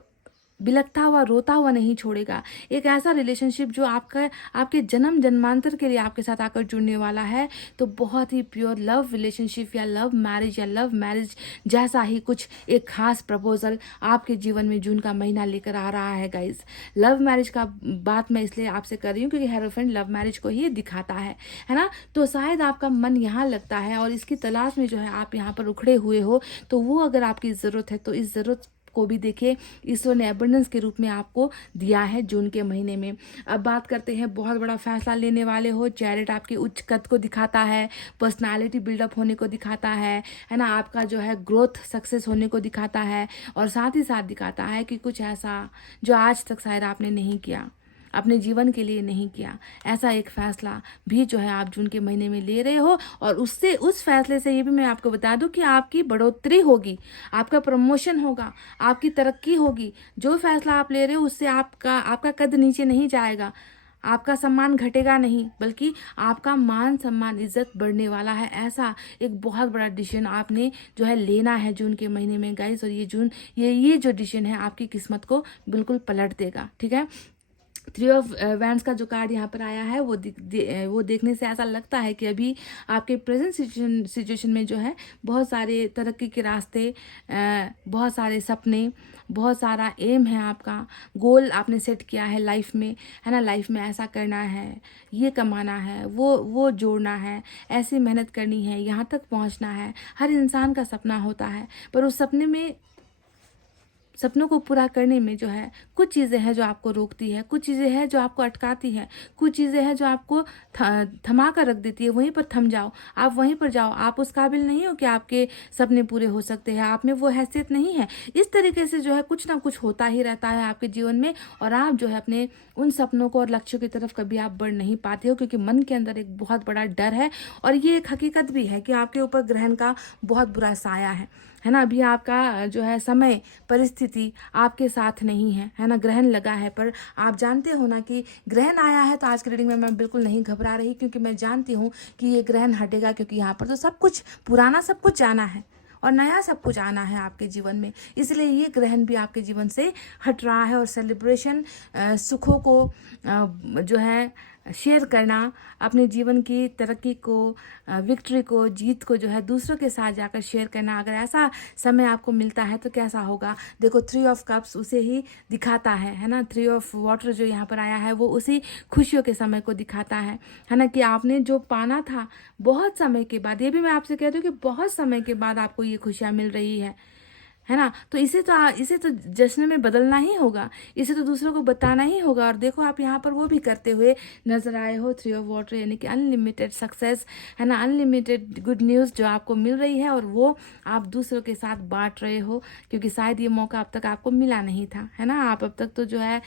बिलखता हुआ रोता हुआ नहीं छोड़ेगा। एक ऐसा रिलेशनशिप जो आपके जन्म जन्मांतर के लिए आपके साथ आकर जुड़ने वाला है। तो बहुत ही प्योर लव रिलेशनशिप या लव मैरिज जैसा ही कुछ एक खास प्रपोजल आपके जीवन में जून का महीना लेकर आ रहा है गाइज। लव मैरिज का बात मैं इसलिए आपसे कर रही हूँ क्योंकि हेरोफेंट लव मैरिज को ही दिखाता है ना। तो शायद आपका मन यहाँ लगता है और इसकी तलाश में जो है आप यहाँ पर उखड़े हुए हो। तो वो अगर आपकी ज़रूरत है तो इस ज़रूरत को भी देखिए ईश्वर ने एबंडेंस के रूप में आपको दिया है जून के महीने में। अब बात करते हैं, बहुत बड़ा फैसला लेने वाले हो। चैरिट आपकी उच्च कद को दिखाता है, पर्सनालिटी बिल्डअप होने को दिखाता है ना, आपका जो है ग्रोथ सक्सेस होने को दिखाता है, और साथ ही साथ दिखाता है कि कुछ ऐसा जो आज तक शायद आपने नहीं किया, अपने जीवन के लिए नहीं किया। ऐसा एक फैसला भी जो है आप जून के महीने में ले रहे हो, और उससे उस फैसले से ये भी मैं आपको बता दूं कि आपकी बढ़ोतरी होगी, आपका प्रमोशन होगा, आपकी तरक्की होगी। जो फैसला आप ले रहे हो उससे आपका कद नीचे नहीं जाएगा, आपका सम्मान घटेगा नहीं, बल्कि आपका मान सम्मान इज्जत बढ़ने वाला है। ऐसा एक बहुत बड़ा डिसीजन आपने जो है लेना है जून के महीने में गाइस। और ये जो डिसीजन है आपकी किस्मत को बिल्कुल पलट देगा, ठीक है। 3 ऑफ वैंड्स का जो कार्ड यहाँ पर आया है वो देखने से ऐसा लगता है कि अभी आपके प्रेजेंट सिचुएशन में जो है बहुत सारे तरक्की के रास्ते, बहुत सारे सपने, बहुत सारा एम है, आपका गोल आपने सेट किया है लाइफ में, है ना। लाइफ में ऐसा करना है, ये कमाना है, वो जोड़ना है, ऐसी मेहनत करनी है, यहाँ तक पहुँचना है। हर इंसान का सपना होता है, पर उस सपनों को पूरा करने में जो है कुछ चीज़ें हैं जो आपको रोकती है, कुछ चीज़ें हैं जो आपको अटकाती है, कुछ चीज़ें हैं जो आपको थमा कर रख देती है। वहीं पर थम जाओ, आप वहीं पर जाओ। आप उस काबिल नहीं हो कि आपके सपने पूरे हो सकते हैं, आप में वो हैसियत नहीं है। इस तरीके से जो है कुछ ना कुछ होता ही रहता है आपके जीवन में, और आप जो है अपने उन सपनों को और लक्ष्यों की तरफ कभी आप बढ़ नहीं पाते हो, क्योंकि मन के अंदर एक बहुत बड़ा डर है। और ये एक हकीकत भी है कि आपके ऊपर ग्रहण का बहुत बुरा साया है ना। अभी आपका जो है समय परिस्थिति आपके साथ नहीं है ना। ग्रहण लगा है, पर आप जानते हो ना कि ग्रहण आया है, तो आज की रीडिंग में मैं बिल्कुल नहीं घबरा रही, क्योंकि मैं जानती हूँ कि ये ग्रहण हटेगा, क्योंकि यहाँ पर तो सब कुछ पुराना सब कुछ जाना है और नया सब कुछ आना है आपके जीवन में। इसलिए ये ग्रहण भी आपके जीवन से हट रहा है। और सेलिब्रेशन, सुखों को जो है शेयर करना, अपने जीवन की तरक्की को, विक्ट्री को, जीत को जो है दूसरों के साथ जाकर शेयर करना, अगर ऐसा समय आपको मिलता है तो कैसा होगा। देखो 3 ऑफ कप्स उसे ही दिखाता है ना। 3 ऑफ वाटर जो यहाँ पर आया है वो उसी खुशियों के समय को दिखाता है ना, कि आपने जो पाना था बहुत समय के बाद, ये भी मैं आपसे कहती हूँ कि बहुत समय के बाद आपको ये खुशियाँ मिल रही है ना। तो इसे तो जश्न में बदलना ही होगा, इसे तो दूसरों को बताना ही होगा। और देखो आप यहाँ पर वो भी करते हुए नजर आए हो। 3 ऑफ वाटर यानी कि अनलिमिटेड सक्सेस, है ना, अनलिमिटेड गुड न्यूज़ जो आपको मिल रही है, और वो आप दूसरों के साथ बांट रहे हो, क्योंकि शायद ये मौका अब तक आपको मिला नहीं था, है ना। आप अब तक तो जो है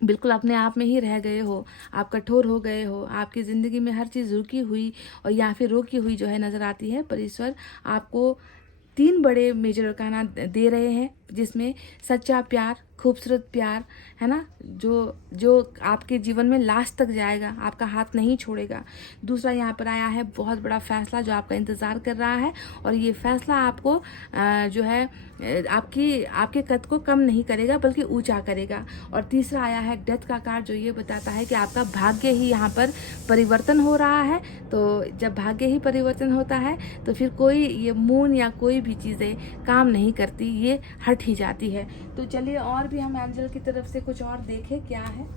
बिल्कुल अपने आप में ही रह गए हो, आप कठोर हो गए हो, आपकी ज़िंदगी में हर चीज़ रुकी हुई और या फिर रोकी हुई जो है नज़र आती है। पर ईश्वर आपको 3 बड़े मेजर अरकाना दे रहे हैं, जिसमें सच्चा प्यार, खूबसूरत प्यार, है ना, जो आपके जीवन में लास्ट तक जाएगा, आपका हाथ नहीं छोड़ेगा। दूसरा यहाँ पर आया है बहुत बड़ा फैसला जो आपका इंतज़ार कर रहा है, और ये फैसला आपको जो है आपके कद को कम नहीं करेगा बल्कि ऊंचा करेगा। और तीसरा आया है डेथ का कार्ड, जो ये बताता है कि आपका भाग्य ही यहाँ पर परिवर्तन हो रहा है। तो जब भाग्य ही परिवर्तन होता है तो फिर कोई ये मून या कोई भी चीज़ें काम नहीं करती, ये हट ही जाती है। तो चलिए और भी हम एंजल की तरफ से कुछ और देखें क्या है।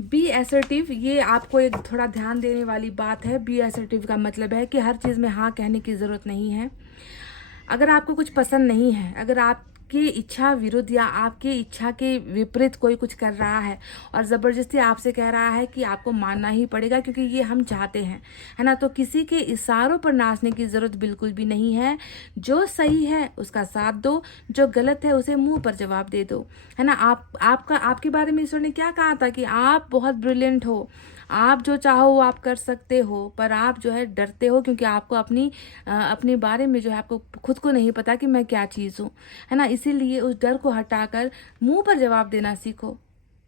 बी एसर्टिव, ये आपको एक थोड़ा ध्यान देने वाली बात है। बी एसर्टिव का मतलब है कि हर चीज़ में हाँ कहने की ज़रूरत नहीं है। अगर आपको कुछ पसंद नहीं है, अगर आपकी इच्छा विरुद्ध या आपकी इच्छा के विपरीत कोई कुछ कर रहा है और ज़बरदस्ती आपसे कह रहा है कि आपको मानना ही पड़ेगा क्योंकि ये हम चाहते हैं, है ना, तो किसी के इशारों पर नाचने की ज़रूरत बिल्कुल भी नहीं है। जो सही है उसका साथ दो, जो गलत है उसे मुंह पर जवाब दे दो, है ना। आपके बारे में ईश्वर ने क्या कहा था कि आप बहुत ब्रिलियंट हो, आप जो चाहो वो आप कर सकते हो, पर आप जो है डरते हो क्योंकि आपको अपने बारे में जो है आपको खुद को नहीं पता कि मैं क्या चीज़ हूँ, है ना। इसीलिए उस डर को हटाकर मुंह पर जवाब देना सीखो।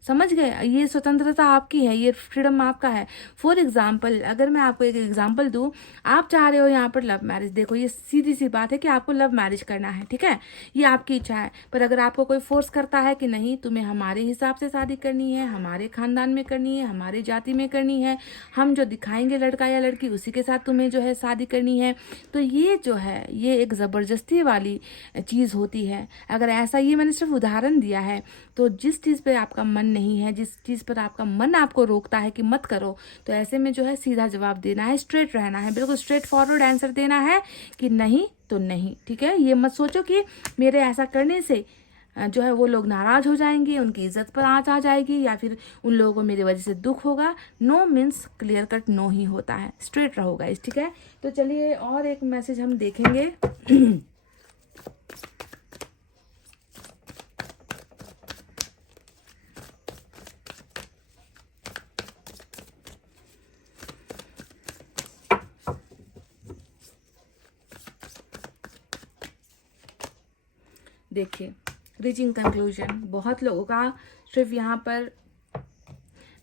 समझ गए, ये स्वतंत्रता आपकी है, ये फ्रीडम आपका है। फॉर एग्जाम्पल, अगर मैं आपको एक एग्जाम्पल दूं, आप चाह रहे हो यहाँ पर लव मैरिज, देखो ये सीधी सी बात है कि आपको लव मैरिज करना है, ठीक है, ये आपकी इच्छा है। पर अगर आपको कोई फोर्स करता है कि नहीं तुम्हें हमारे हिसाब से शादी करनी है, हमारे खानदान में करनी है, हमारे जाति में करनी है, हम जो दिखाएंगे लड़का या लड़की उसी के साथ तुम्हें जो है शादी करनी है, तो ये जो है ये एक ज़बरदस्ती वाली चीज़ होती है। अगर ऐसा, ये मैंने सिर्फ उदाहरण दिया है, तो जिस चीज़ पे आपका मन नहीं है, जिस चीज़ पर आपका मन आपको रोकता है कि मत करो, तो ऐसे में जो है सीधा जवाब देना है, स्ट्रेट रहना है, बिल्कुल स्ट्रेट फॉरवर्ड आंसर देना है कि नहीं तो नहीं। ठीक है, ये मत सोचो कि मेरे ऐसा करने से जो है वो लोग नाराज हो जाएंगे, उनकी इज्जत पर आँच आ जाएगी, या फिर उन लोगों को मेरी वजह से दुख होगा। No means clear cut no ही होता है, स्ट्रेट रहो गाइस। ठीक है, तो चलिए और एक मैसेज हम देखेंगे। देखिए, रीचिंग कंक्लूजन, बहुत लोगों का सिर्फ यहाँ पर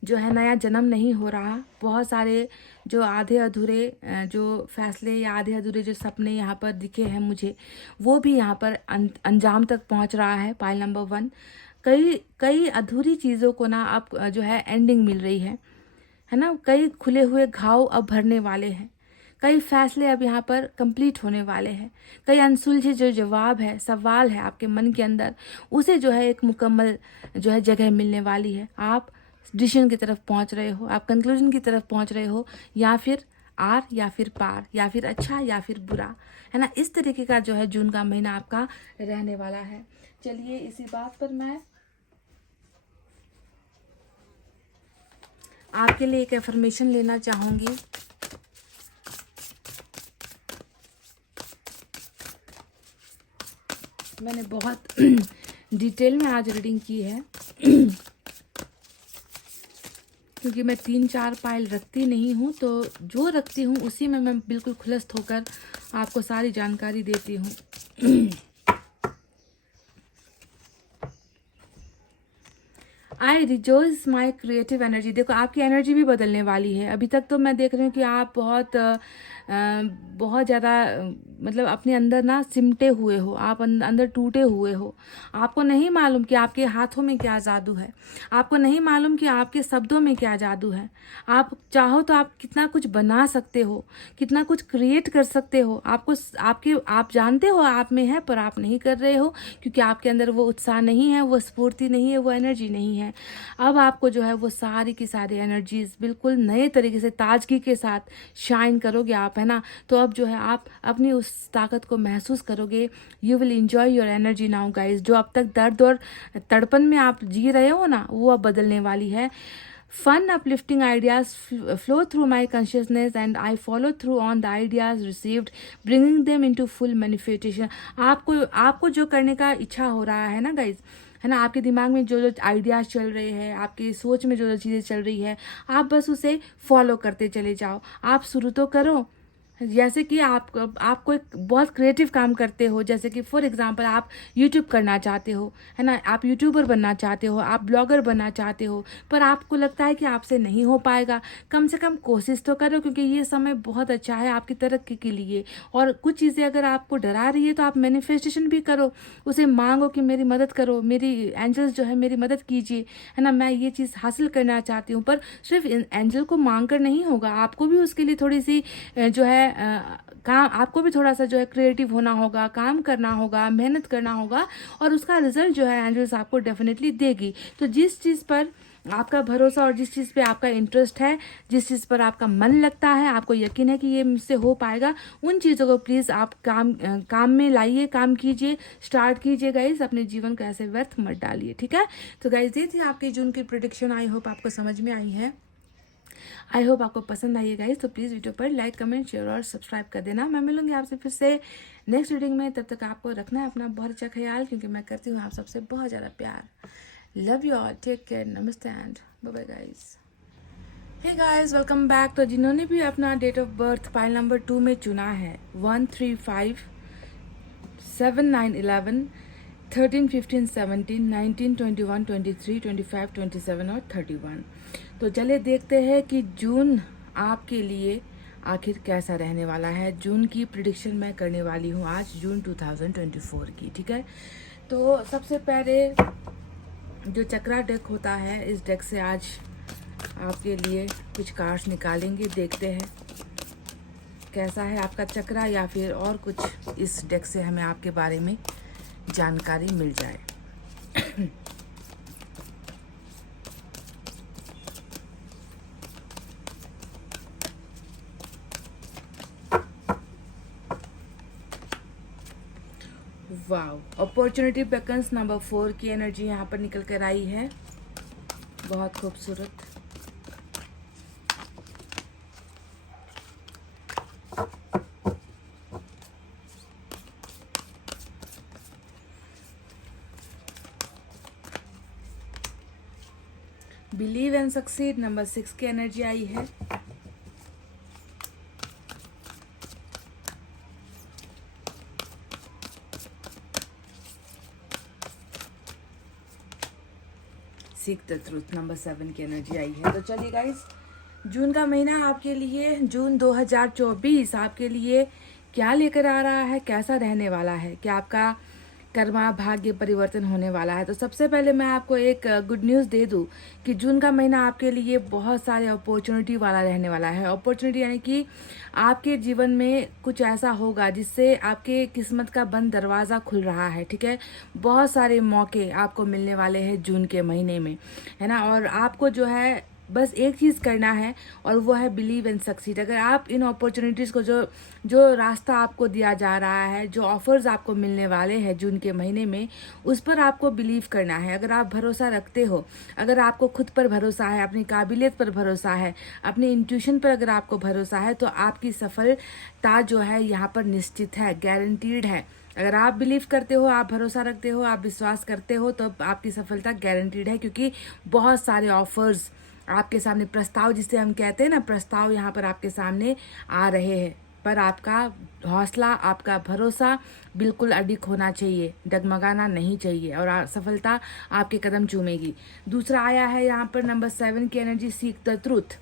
जो है नया जन्म नहीं हो रहा, बहुत सारे जो आधे अधूरे जो फैसले या आधे अधूरे जो सपने यहाँ पर दिखे हैं मुझे, वो भी यहाँ पर अंजाम तक पहुँच रहा है। पाइल नंबर 1, कई अधूरी चीज़ों को ना अब जो है एंडिंग मिल रही है ना। कई खुले हुए घाव अब भरने वाले हैं, कई फैसले अब यहाँ पर कंप्लीट होने वाले हैं, कई अनसुलझे जो जवाब है, सवाल है आपके मन के अंदर, उसे जो है एक मुकम्मल जो है जगह मिलने वाली है। आप डिसीजन की तरफ पहुँच रहे हो, आप कंक्लूजन की तरफ पहुँच रहे हो, या फिर आर या फिर पार, या फिर अच्छा या फिर बुरा, है ना। इस तरीके का जो है जून का महीना आपका रहने वाला है। चलिए इसी बात पर मैं आपके लिए एक एफर्मेशन लेना चाहूँगी। मैंने बहुत डिटेल में आज रीडिंग की है क्योंकि मैं 3-4 पाइल रखती नहीं हूँ, तो जो रखती हूँ उसी में मैं बिल्कुल खुलस्त होकर आपको सारी जानकारी देती हूँ। आई रिजोइस माई क्रिएटिव एनर्जी। देखो, आपकी एनर्जी भी बदलने वाली है। अभी तक तो मैं देख रही हूँ कि आप बहुत ज़्यादा मतलब अपने अंदर ना सिमटे हुए हो, आप अंदर टूटे हुए हो। आपको नहीं मालूम कि आपके हाथों में क्या जादू है, आपको नहीं मालूम कि आपके शब्दों में क्या जादू है। आप चाहो तो आप कितना कुछ बना सकते हो, कितना कुछ क्रिएट कर सकते हो। आप जानते हो आप में है, पर आप नहीं कर रहे हो क्योंकि आपके अंदर वो उत्साह नहीं है, वो स्फूर्ति नहीं है, वो एनर्जी नहीं है। अब आपको जो है वो सारी की सारी एनर्जीज बिल्कुल नए तरीके से ताजगी के साथ शाइन करोगे आप, है ना। तो अब जो है आप अपनी उस ताकत को महसूस करोगे। You will enjoy your energy now guys. जो अब तक दर्द और तड़पन में आप जी रहे हो ना, वो अब बदलने वाली है। Fun, uplifting ideas flow through my consciousness and I follow through on the ideas received, bringing them into full manifestation. आपको जो करने का इच्छा हो रहा है ना गाइज, है ना, आपके दिमाग में जो जो आइडियाज़ चल रहे हैं, आपकी सोच में जो जो चीज़ें चल रही है, आप बस उसे फॉलो करते चले जाओ। आप शुरू तो करो। जैसे कि आपको एक बहुत क्रिएटिव काम करते हो, जैसे कि फॉर एग्जांपल आप यूट्यूब करना चाहते हो, है ना, आप यूट्यूबर बनना चाहते हो, आप ब्लॉगर बनना चाहते हो, पर आपको लगता है कि आपसे नहीं हो पाएगा। कम से कम कोशिश तो करो, क्योंकि ये समय बहुत अच्छा है आपकी तरक्की के लिए। और कुछ चीज़ें अगर आपको डरा रही है तो आप मैनिफेस्टेशन भी करो, उसे मांगो कि मेरी मदद करो, मेरी एंजल्स जो है मेरी मदद कीजिए, है ना, मैं ये चीज़ हासिल करना चाहती हूँ। पर सिर्फ एंजल को मांग कर नहीं होगा, आपको भी उसके लिए थोड़ी सी जो है काम, आपको भी थोड़ा सा जो है क्रिएटिव होना होगा, काम करना होगा, मेहनत करना होगा, और उसका रिजल्ट जो है एंजल्स आपको डेफिनेटली देगी। तो जिस चीज़ पर आपका भरोसा और जिस चीज़ पे आपका इंटरेस्ट है, जिस चीज़ पर आपका मन लगता है, आपको यकीन है कि ये मुझसे हो पाएगा, उन चीज़ों को प्लीज़ आप काम में लाइए, काम कीजिए, स्टार्ट कीजिए गाइज। अपने जीवन को ऐसे व्यर्थ मत डालिए, ठीक है। तो गाइज ये थी आपकी जून की प्रेडिक्शन। आई होप आपको समझ में आई है, आई होप आपको पसंद आई है गाइज। तो प्लीज़ वीडियो पर लाइक, कमेंट, शेयर और सब्सक्राइब कर देना। मैं मिलूंगी आपसे फिर से नेक्स्ट रीडिंग में। तब तक आपको रखना है अपना बहुत अच्छा ख्याल, क्योंकि मैं करती हूँ आप सबसे बहुत ज़्यादा प्यार। Love you all, take care, नमस्ते and bye bye guys. Hey guys, welcome back. तो जिन्होंने भी अपना डेट ऑफ बर्थ पाइल नंबर 2 में चुना है, 1, 3, 5, 7, 9, 11, 13, 15, 17, 19, 21, 23, 25, 27 और 31, तो चलिए देखते हैं कि जून आपके लिए आखिर कैसा रहने वाला है। जून की प्रिडिक्शन मैं करने वाली हूँ आज, जून 2024 की, ठीक है। तो सबसे पहले जो चक्रा डेक होता है, इस डेक से आज आपके लिए कुछ कार्ड्स निकालेंगे। देखते हैं कैसा है आपका चक्रा, या फिर और कुछ इस डेक से हमें आपके बारे में जानकारी मिल जाए। वाह, अपॉर्चुनिटी बेकन्स नंबर 4 की एनर्जी यहाँ पर निकल कर आई है। बहुत खूबसूरत। बिलीव एंड सक्सीड नंबर 6 की एनर्जी आई है। सीक द ट्रूथ नंबर 7 की एनर्जी आई है। तो चलिए गाइस, जून का महीना आपके लिए, जून 2024 आपके लिए क्या लेकर आ रहा है, कैसा रहने वाला है, क्या आपका कर्मा भाग्य परिवर्तन होने वाला है। तो सबसे पहले मैं आपको एक गुड न्यूज़ दे दूं कि जून का महीना आपके लिए बहुत सारे अपॉर्चुनिटी वाला रहने वाला है। अपॉर्चुनिटी यानी कि आपके जीवन में कुछ ऐसा होगा जिससे आपके किस्मत का बंद दरवाज़ा खुल रहा है, ठीक है। बहुत सारे मौके आपको मिलने वाले हैं जून के महीने में, है ना। और आपको जो है बस एक चीज़ करना है और वो है बिलीव एंड सक्सीड। अगर आप इन अपॉर्चुनिटीज़ को जो रास्ता आपको दिया जा रहा है, जो ऑफर्स आपको मिलने वाले हैं जून के महीने में, उस पर आपको बिलीव करना है। अगर आप भरोसा रखते हो, अगर आपको खुद पर भरोसा है, अपनी काबिलियत पर भरोसा है, अपनी इंट्यूशन पर अगर आपको भरोसा है, तो आपकी सफलता जो है यहाँ पर निश्चित है, गारंटीड है। अगर आप बिलीव करते हो, आप भरोसा रखते हो, आप विश्वास करते हो, तो आपकी सफलता गारंटीड है। क्योंकि बहुत सारे ऑफर्स आपके सामने, प्रस्ताव जिसे हम कहते हैं ना, प्रस्ताव यहाँ पर आपके सामने आ रहे हैं। पर आपका हौसला, आपका भरोसा बिल्कुल अडिग होना चाहिए, डगमगाना नहीं चाहिए, और सफलता आपके कदम चूमेगी। दूसरा आया है यहाँ पर नंबर 7 की एनर्जी, सीक द ट्रूथ।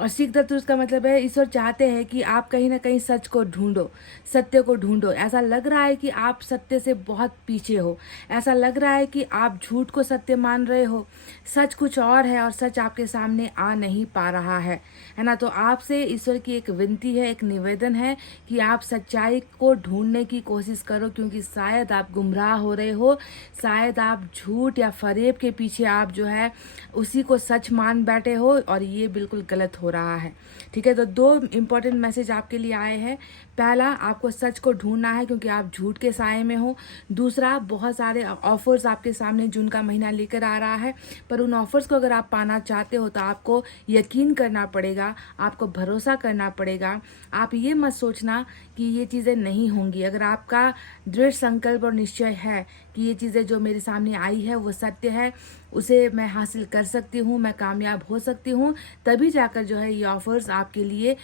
और सीख द ट्रूथ का मतलब है ईश्वर चाहते हैं कि आप कहीं ना कहीं सच को ढूंढो, सत्य को ढूंढो। ऐसा लग रहा है कि आप सत्य से बहुत पीछे हो, ऐसा लग रहा है कि आप झूठ को सत्य मान रहे हो, सच कुछ और है और सच आपके सामने आ नहीं पा रहा है ना। तो आपसे ईश्वर की एक विनती है, एक निवेदन है कि आप सच्चाई को ढूंढने की कोशिश करो, क्योंकि शायद आप गुमराह हो रहे हो, शायद आप झूठ या फरेब के पीछे आप जो है उसी को सच मान बैठे हो, और ये बिल्कुल गलत हो रहा है, ठीक है। तो 2 इम्पॉर्टेंट मैसेज आपके लिए आए हैं। पहला, आपको सच को ढूंढना है क्योंकि आप झूठ के साए में हो। दूसरा, बहुत सारे ऑफर्स आपके सामने जून का महीना लेकर आ रहा है, पर उन ऑफर्स को अगर आप पाना चाहते हो तो आपको यकीन करना पड़ेगा, आपको भरोसा करना पड़ेगा। आप ये मत सोचना कि ये चीज़ें नहीं होंगी। अगर आपका दृढ़ संकल्प और निश्चय है कि ये चीज़ें जो मेरे सामने आई है वो सत्य है, उसे मैं हासिल कर सकती हूँ, मैं कामयाब हो सकती हूँ, तभी जाकर जो है ये ऑफर्स आपके लिए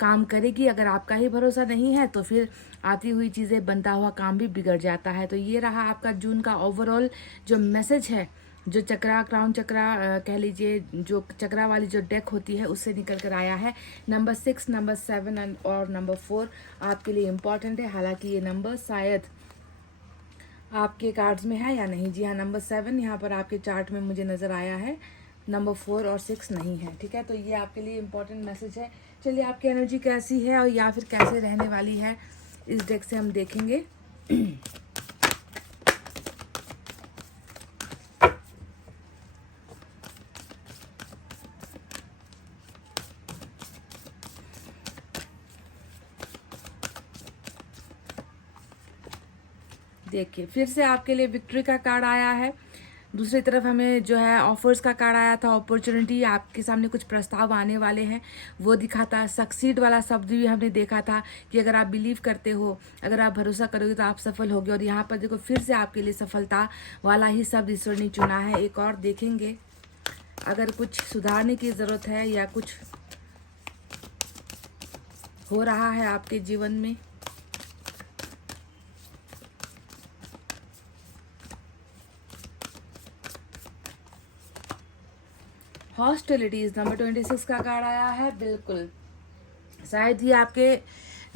काम करेगी। अगर आपका ही भरोसा नहीं है तो फिर आती हुई चीज़ें, बनता हुआ काम भी बिगड़ जाता है। तो ये रहा आपका जून का ओवरऑल जो मैसेज है, जो चक्रा, क्राउन चक्रा कह लीजिए, जो चक्रा वाली जो डेक होती है उससे निकल कर आया है। नंबर 6, नंबर 7 और नंबर 4 आपके लिए इम्पॉर्टेंट है। हालांकि ये नंबर शायद आपके कार्ड्स में है या नहीं। जी हाँ, नंबर 7 यहाँ पर आपके चार्ट में मुझे नज़र आया है, नंबर 4 और 6 नहीं है, ठीक है। तो ये आपके लिए इम्पोर्टेंट मैसेज है। चलिए, आपकी एनर्जी कैसी है और या फिर कैसे रहने वाली है, इस डेक से हम देखेंगे। देखिए, फिर से आपके लिए विक्ट्री का कार्ड आया है। दूसरी तरफ हमें जो है ऑफर्स का कार्ड आया था, अपॉर्चुनिटी, आपके सामने कुछ प्रस्ताव आने वाले हैं वो दिखाता है। सक्सीड वाला शब्द भी हमने देखा था कि अगर आप बिलीव करते हो, अगर आप भरोसा करोगे तो आप सफल होगे। और यहाँ पर देखो, फिर से आपके लिए सफलता वाला ही शब्द ईश्वर ने चुना है। एक और देखेंगे, अगर कुछ सुधारने की ज़रूरत है या कुछ हो रहा है आपके जीवन में। हॉस्टिलिटीज नंबर 26 का कार्ड आया है। बिल्कुल, शायद ये आपके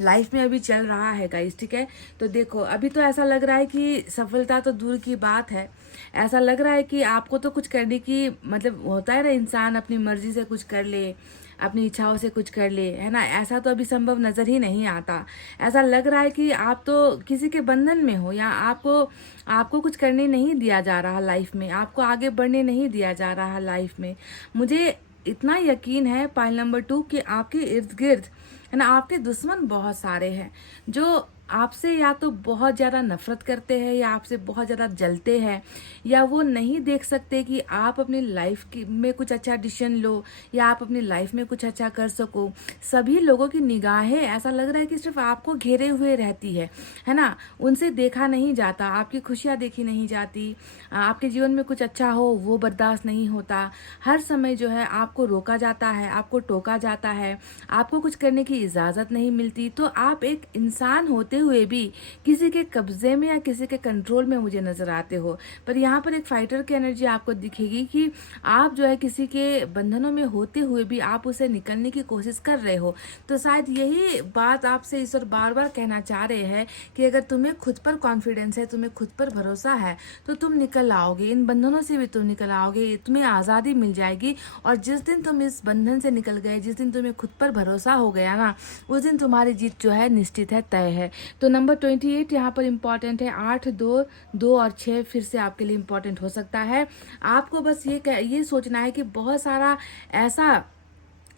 लाइफ में अभी चल रहा है गाइस, ठीक है। तो देखो, अभी तो ऐसा लग रहा है कि सफलता तो दूर की बात है, ऐसा लग रहा है कि आपको तो कुछ करने की, मतलब होता है ना, इंसान अपनी मर्जी से कुछ कर ले, अपनी इच्छाओं से कुछ कर ले, है ना। ऐसा तो अभी संभव नज़र ही नहीं आता। ऐसा लग रहा है कि आप तो किसी के बंधन में हो, या आपको कुछ करने नहीं दिया जा रहा लाइफ में, आपको आगे बढ़ने नहीं दिया जा रहा लाइफ में। मुझे इतना यकीन है, पाइल नंबर 2, कि आपके इर्द गिर्द, है ना, आपके दुश्मन बहुत सारे हैं जो आपसे या तो बहुत ज़्यादा नफरत करते हैं या आपसे बहुत ज़्यादा जलते हैं, या वो नहीं देख सकते कि आप अपनी लाइफ की में कुछ अच्छा डिसीजन लो या आप अपनी लाइफ में कुछ अच्छा कर सको। सभी लोगों की निगाहें ऐसा लग रहा है कि सिर्फ आपको घेरे हुए रहती है ना। उनसे देखा नहीं जाता, आपकी खुशियाँ देखी नहीं जाती, आपके जीवन में कुछ अच्छा हो वो बर्दाश्त नहीं होता। हर समय जो है आपको रोका जाता है, आपको टोका जाता है, आपको कुछ करने की इजाज़त नहीं मिलती। तो आप एक इंसान होते हुए भी किसी के कब्जे में या किसी के कंट्रोल में मुझे नजर आते हो। पर यहाँ पर एक फाइटर की एनर्जी आपको दिखेगी कि आप जो है किसी के बंधनों में होते हुए भी आप उसे निकलने की कोशिश कर रहे हो। तो शायद यही बात आपसे ईश्वर बार बार कहना चाह रहे हैं कि अगर तुम्हें खुद पर कॉन्फिडेंस है, तुम्हें खुद पर भरोसा है, तो तुम निकल आओगे, इन बंधनों से भी तुम निकल आओगे, तुम्हें आज़ादी मिल जाएगी। और जिस दिन तुम इस बंधन से निकल गए, जिस दिन तुम्हें खुद पर भरोसा हो गया ना, उस दिन तुम्हारी जीत जो है निश्चित है, तय है। तो नंबर 28 यहाँ पर इम्पॉर्टेंट है। 8, 2, 2 और 6 फिर से आपके लिए इम्पॉर्टेंट हो सकता है। आपको बस ये सोचना है कि बहुत सारा ऐसा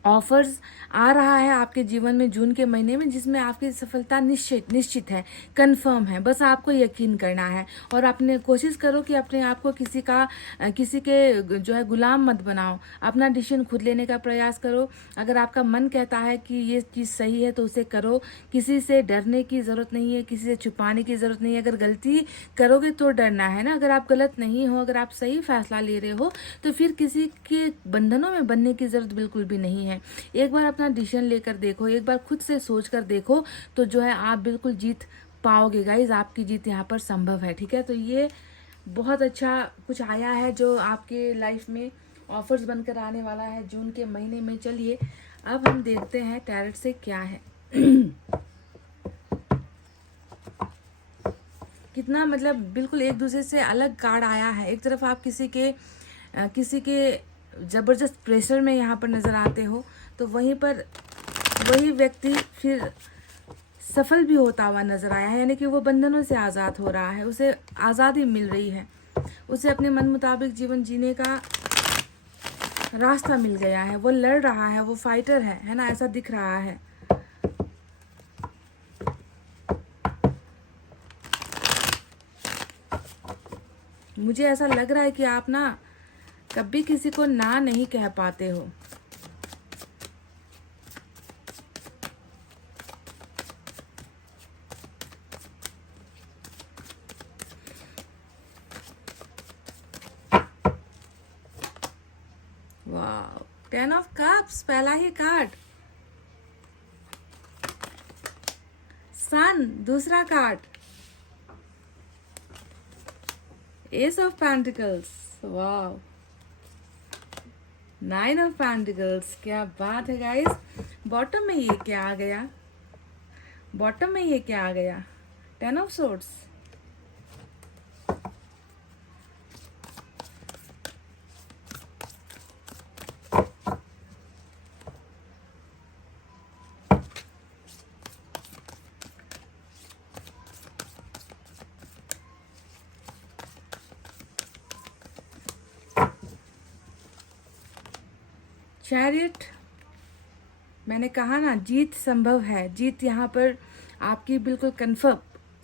ऑफर्स आ रहा है आपके जीवन में जून के महीने में, जिसमें आपकी सफलता निश्चित है, कंफर्म है। बस आपको यकीन करना है और अपने कोशिश करो कि अपने आप को किसी के जो है गुलाम मत बनाओ। अपना डिसीजन खुद लेने का प्रयास करो। अगर आपका मन कहता है कि ये चीज़ सही है तो उसे करो। किसी से डरने की ज़रूरत नहीं है, किसी से छुपाने की ज़रूरत नहीं है। अगर गलती करोगे तो डरना है ना। अगर आप गलत नहीं हो, अगर आप सही फैसला ले रहे हो, तो फिर किसी के बंधनों में बनने की ज़रूरत बिल्कुल भी नहीं है। एक बार अपना डिसीजन लेकर देखो, एक बार खुद से सोच कर देखो, तो जो है आप बिल्कुल जीत पाओगे गाइज। आपकी जीत यहाँ पर संभव है, ठीक है। तो ये बहुत अच्छा कुछ आया है जो आपके लाइफ में ऑफर्स बनकर आने वाला है जून के महीने में। चलिए अब हम देखते हैं टैरेट से क्या है। कितना मतलब बिल्कुल एक दूसरे से अलग कार्ड आया है। एक तरफ आप किसी के ज़बरदस्त प्रेशर में यहाँ पर नज़र आते हो, तो वहीं पर वही व्यक्ति फिर सफल भी होता हुआ नज़र आया है। यानी कि वो बंधनों से आज़ाद हो रहा है, उसे आज़ादी मिल रही है, उसे अपने मन मुताबिक जीवन जीने का रास्ता मिल गया है। वो लड़ रहा है, वो फाइटर है ना, ऐसा दिख रहा है। मुझे ऐसा लग रहा है कि आप ना कभी किसी को ना नहीं कह पाते हो। वाह, 10 ऑफ कप्स, पहला ही कार्ड। सन, दूसरा कार्ड। एस ऑफ पेंटिकल्स, वाह। 9 ऑफ पेंटिकल्स, क्या बात है गाइस। बॉटम में ये क्या आ गया? बॉटम में ये क्या आ गया? 10 ऑफ सोर्ड्स। चैरियट। मैंने कहा ना, जीत संभव है। जीत यहाँ पर आपकी बिल्कुल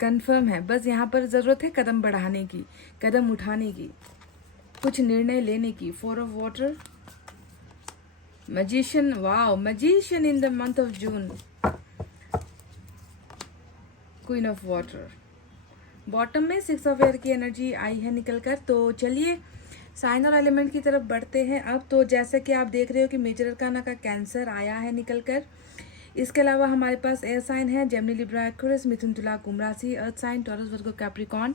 कंफर्म है। बस यहाँ पर ज़रूरत है कदम बढ़ाने की, कदम उठाने की, कुछ निर्णय लेने की। 4 of water, magician. Wow, magician in the month of June. Queen of water. Bottom में 6 ऑफ एयर की एनर्जी आई है निकल कर। तो चलिए साइन और एलिमेंट की तरफ बढ़ते हैं अब। तो जैसा कि आप देख रहे हो कि मेजर अरकाना का कैंसर आया है निकल कर। इसके अलावा हमारे पास एयर साइन है जेमिनी, लिब्रा, एक्वेरियस, मिथुन, तुला, कुंभ राशि, earth sign, Taurus, Virgo, Capricorn,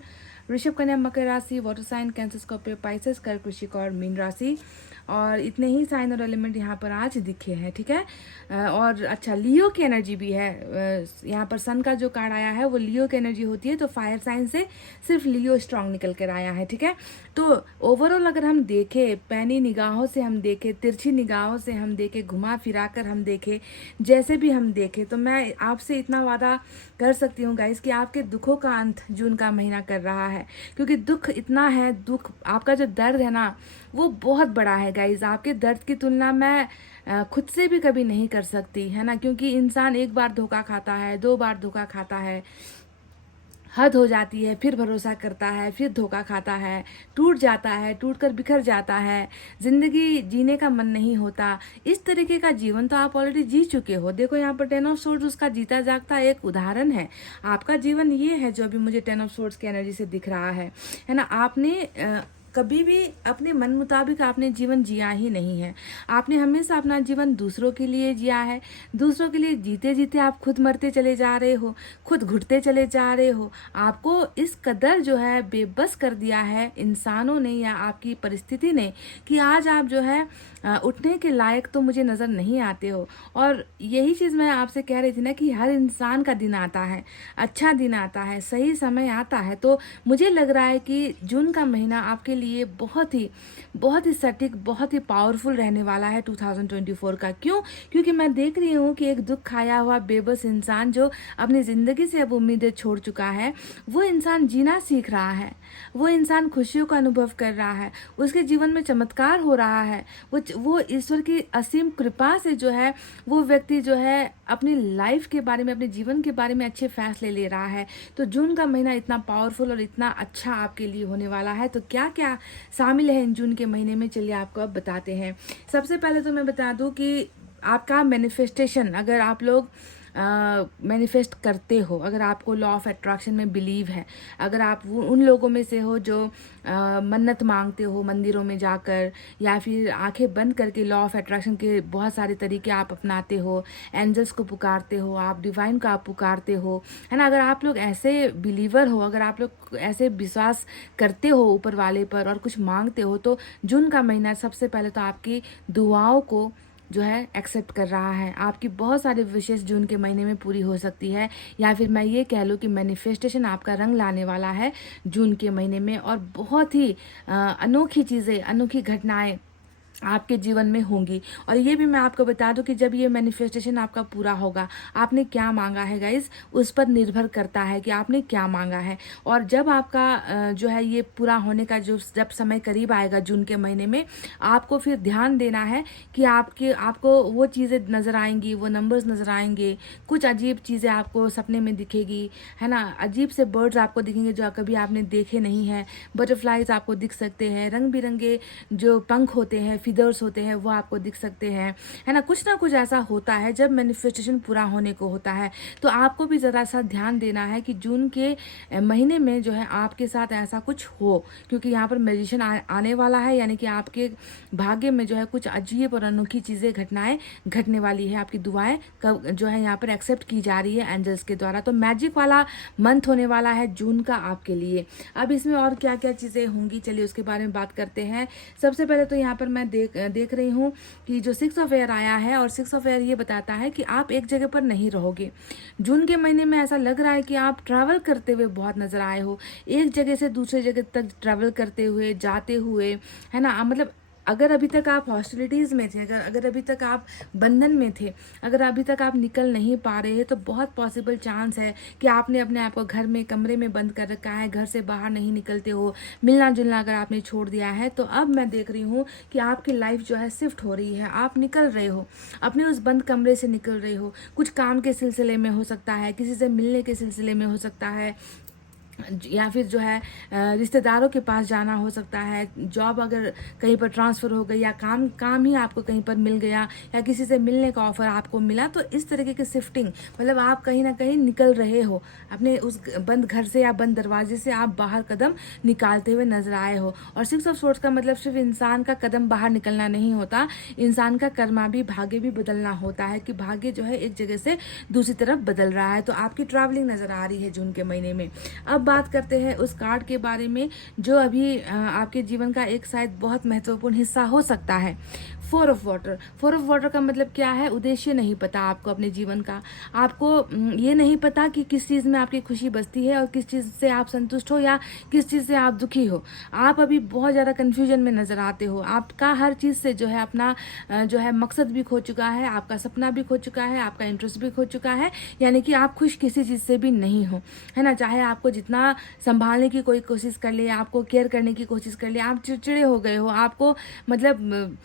वृषभ, कन्या, मकर राशि, water sign, Cancer, Scorpio, Pisces, कर्क, वृश्चिक और मीन राशि। और इतने ही साइन और एलिमेंट यहाँ पर आज दिखे हैं, ठीक है। और अच्छा, लियो की एनर्जी भी है। यहाँ पर सन का जो कार्ड आया है वो लियो की एनर्जी होती है, तो फायर साइन से सिर्फ लियो स्ट्रांग निकल कर आया है, ठीक है। तो ओवरऑल अगर हम देखें, पैनी निगाहों से हम देखें, तिरछी निगाहों से हम देखें, घुमा फिरा कर हम देखें, जैसे भी हम देखें, तो मैं आपसे इतना वादा कर सकती हूँ गाइस कि आपके दुखों का अंत जून का महीना कर रहा है। क्योंकि दुख इतना है, दुख आपका जो दर्द है ना वो बहुत बड़ा है गाइस। आपके दर्द की तुलना मैं खुद से भी कभी नहीं कर सकती, है ना। क्योंकि इंसान एक बार धोखा खाता है, 2 बार धोखा खाता है, हद हो जाती है, फिर भरोसा करता है, फिर धोखा खाता है, टूट जाता है, टूट कर बिखर जाता है, ज़िंदगी जीने का मन नहीं होता। इस तरीके का जीवन तो आप ऑलरेडी जी चुके हो। देखो यहाँ पर 10 ऑफ सोर्ड्स उसका जीता जागता एक उदाहरण है। आपका जीवन ये है जो अभी मुझे 10 ऑफ सोर्ड्स की एनर्जी से दिख रहा है ना। आपने कभी भी अपने मन मुताबिक आपने जीवन जिया ही नहीं है। आपने हमेशा अपना जीवन दूसरों के लिए जिया है। दूसरों के लिए जीते जीते आप खुद मरते चले जा रहे हो, खुद घुटते चले जा रहे हो। आपको इस कदर जो है बेबस कर दिया है इंसानों ने या आपकी परिस्थिति ने कि आज आप जो है उठने के लायक तो मुझे नज़र नहीं आते हो। और यही चीज़ मैं आपसे कह रही थी ना कि हर इंसान का दिन आता है, अच्छा दिन आता है, सही समय आता है। तो मुझे लग रहा है कि जून का महीना आपके लिए बहुत ही सटीक, बहुत ही पावरफुल रहने वाला है 2024 का। क्यों? क्योंकि मैं देख रही हूँ कि एक दुख खाया हुआ बेबस इंसान जो अपनी ज़िंदगी से अब उम्मीदें छोड़ चुका है, वो इंसान जीना सीख रहा है, वो इंसान खुशियों का अनुभव कर रहा है, उसके जीवन में चमत्कार हो रहा है। वो ईश्वर की असीम कृपा से जो है वो व्यक्ति जो है अपनी लाइफ के बारे में, अपने जीवन के बारे में अच्छे फैसले ले रहा है। तो जून का महीना इतना पावरफुल और इतना अच्छा आपके लिए होने वाला है। तो क्या क्या शामिल है इन जून के महीने में, चलिए आपको अब बताते हैं। सबसे पहले तो मैं बता दूं कि आपका मैनिफेस्टेशन, अगर आप लोग मैनिफेस्ट करते हो, अगर आपको लॉ ऑफ अट्रैक्शन में बिलीव है, अगर आप उन लोगों में से हो जो मन्नत मांगते हो मंदिरों में जाकर, या फिर आंखें बंद करके लॉ ऑफ अट्रैक्शन के बहुत सारे तरीके आप अपनाते हो, एंजल्स को पुकारते हो, आप डिवाइन को आप पुकारते हो, है ना। अगर आप लोग ऐसे बिलीवर हो, अगर आप लोग ऐसे विश्वास करते हो ऊपर वाले पर और कुछ मांगते हो, तो जून का महीना सबसे पहले तो आपकी दुआओं को जो है एक्सेप्ट कर रहा है। आपकी बहुत सारी विशेष जून के महीने में पूरी हो सकती है, या फिर मैं ये कह लूँ कि मैनिफेस्टेशन आपका रंग लाने वाला है जून के महीने में। और बहुत ही अनोखी चीज़ें, अनोखी घटनाएं आपके जीवन में होंगी। और ये भी मैं आपको बता दूं कि जब ये मैनिफेस्टेशन आपका पूरा होगा, आपने क्या मांगा है गाइज, उस पर निर्भर करता है कि आपने क्या मांगा है। और जब आपका जो है ये पूरा होने का जब समय करीब आएगा जून के महीने में, आपको फिर ध्यान देना है कि आपको वो चीज़ें नज़र आएंगी, वो नंबर्स नज़र आएंगे, कुछ अजीब चीज़ें आपको सपने में दिखेगी, है ना। अजीब से बर्ड्स आपको दिखेंगे जो कभी आपने देखे नहीं हैं, बटरफ्लाइज आपको दिख सकते हैं, रंग बिरंगे जो पंख होते हैं, फिदर्स होते हैं, वो आपको दिख सकते हैं, है ना कुछ ऐसा होता है जब मैनिफेस्टेशन पूरा होने को होता है। तो आपको भी ज़रा सा ध्यान देना है कि जून के महीने में जो है आपके साथ ऐसा कुछ हो, क्योंकि यहाँ पर मैजिशियन आने वाला है, यानी कि आपके भाग्य में जो है कुछ अजीब और अनोखी चीज़ें, घटनाएं घटने वाली है। आपकी दुआएं कब जो है यहाँ पर एक्सेप्ट की जा रही है एंजल्स के द्वारा। तो मैजिक वाला मंथ होने वाला है जून का आपके लिए। अब इसमें और क्या क्या चीज़ें होंगी, चलिए उसके बारे में बात करते हैं। सबसे पहले तो यहाँ पर मैं देख रही हूँ कि जो 6 ऑफ एयर आया है, और 6 ऑफ एयर ये बताता है कि आप एक जगह पर नहीं रहोगे जून के महीने में। ऐसा लग रहा है कि आप ट्रैवल करते हुए बहुत नजर आए हो, एक जगह से दूसरे जगह तक ट्रैवल करते हुए, जाते हुए, है ना। मतलब अगर अभी तक आप हॉस्टिलिटीज़ में थे, अगर अभी तक आप बंधन में थे, अगर अभी तक आप निकल नहीं पा रहे हैं, तो बहुत पॉसिबल चांस है कि आपने अपने आप को घर में, कमरे में बंद कर रखा है, घर से बाहर नहीं निकलते हो, मिलना जुलना अगर आपने छोड़ दिया है। तो अब मैं देख रही हूँ कि आपकी लाइफ जो है शिफ्ट हो रही है, आप निकल रहे हो, अपने उस बंद कमरे से निकल रहे हो। कुछ काम के सिलसिले में हो सकता है, किसी से मिलने के सिलसिले में हो सकता है, या फिर जो है रिश्तेदारों के पास जाना हो सकता है, जॉब अगर कहीं पर ट्रांसफ़र हो गई, या काम ही आपको कहीं पर मिल गया, या किसी से मिलने का ऑफ़र आपको मिला। तो इस तरीके की शिफ्टिंग, मतलब आप कहीं ना कहीं निकल रहे हो अपने उस बंद घर से या बंद दरवाजे से, आप बाहर कदम निकालते हुए नजर आए हो। और 6 ऑफ सोर्ड्स का मतलब सिर्फ इंसान का कदम बाहर निकलना नहीं होता, इंसान का कर्मा भी, भाग्य भी बदलना होता है, कि भाग्य जो है एक जगह से दूसरी तरफ बदल रहा है। तो आपकी ट्रैवलिंग नज़र आ रही है जून के महीने में। अब बात करते हैं उस कार्ड के बारे में जो अभी आपके जीवन का एक शायद बहुत महत्वपूर्ण हिस्सा हो सकता है। 4 ऑफ वाटर। 4 ऑफ वाटर का मतलब क्या है? उद्देश्य नहीं पता आपको अपने जीवन का, आपको ये नहीं पता कि किस चीज़ में आपकी खुशी बसती है और किस चीज़ से आप संतुष्ट हो या किस चीज़ से आप दुखी हो। आप अभी बहुत ज़्यादा कन्फ्यूजन में नज़र आते हो। आपका हर चीज़ से जो है अपना जो है मकसद भी खो चुका है, आपका सपना भी खो चुका है, आपका इंटरेस्ट भी खो चुका है, यानी कि आप खुश किसी चीज़ से भी नहीं हो, है ना। चाहे आपको जितना संभालने की कोई कोशिश कर ले, आपको केयर करने की कोशिश कर ले, आप चिड़चिड़े हो गए हो, आपको मतलब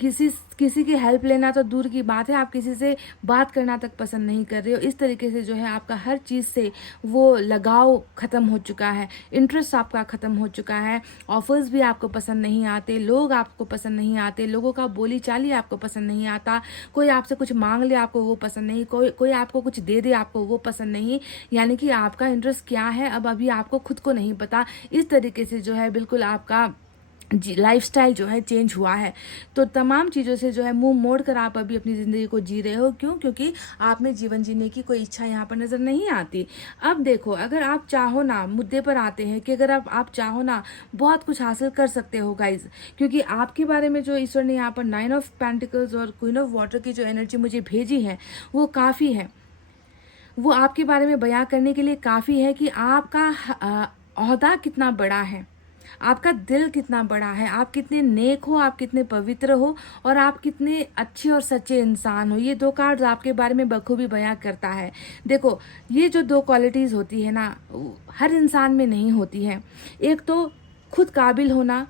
किसी की हेल्प लेना तो दूर की बात है, आप किसी से बात करना तक पसंद नहीं कर रहे हो। इस तरीके से जो है आपका हर चीज़ से वो लगाव ख़त्म हो चुका है, इंटरेस्ट आपका ख़त्म हो चुका है, ऑफर्स भी आपको पसंद नहीं आते, लोग आपको पसंद नहीं आते, लोगों का बोली चाली आपको पसंद नहीं आता, कोई आपसे कुछ मांग ले आपको वो पसंद नहीं, कोई आपको कुछ दे दे आपको वो पसंद नहीं। यानी कि आपका इंटरेस्ट क्या है अब अभी आपको खुद को नहीं पता। इस तरीके से जो है बिल्कुल आपका लाइफस्टाइल जो है चेंज हुआ है। तो तमाम चीज़ों से जो है मुंह मोड़ कर आप अभी अपनी ज़िंदगी को जी रहे हो। क्यों? क्योंकि आप में जीवन जीने की कोई इच्छा यहाँ पर नज़र नहीं आती। अब देखो, अगर आप चाहो ना, मुद्दे पर आते हैं कि अगर आप चाहो ना, बहुत कुछ हासिल कर सकते हो गाइज। क्योंकि आपके बारे में जो ईश्वर ने यहाँ पर 9 ऑफ पेंटिकल्स और क्वीन ऑफ वाटर की जो एनर्जी मुझे भेजी है वो काफ़ी है, वो आपके बारे में बयां करने के लिए काफ़ी है कि आपका ओहदा कितना बड़ा है, आपका दिल कितना बड़ा है, आप कितने नेक हो, आप कितने पवित्र हो और आप कितने अच्छे और सच्चे इंसान हो। ये 2 कार्ड्स आपके बारे में बखूबी बयां करता है। देखो, ये जो 2 क्वालिटीज़ होती है ना, हर इंसान में नहीं होती है। एक तो खुद काबिल होना,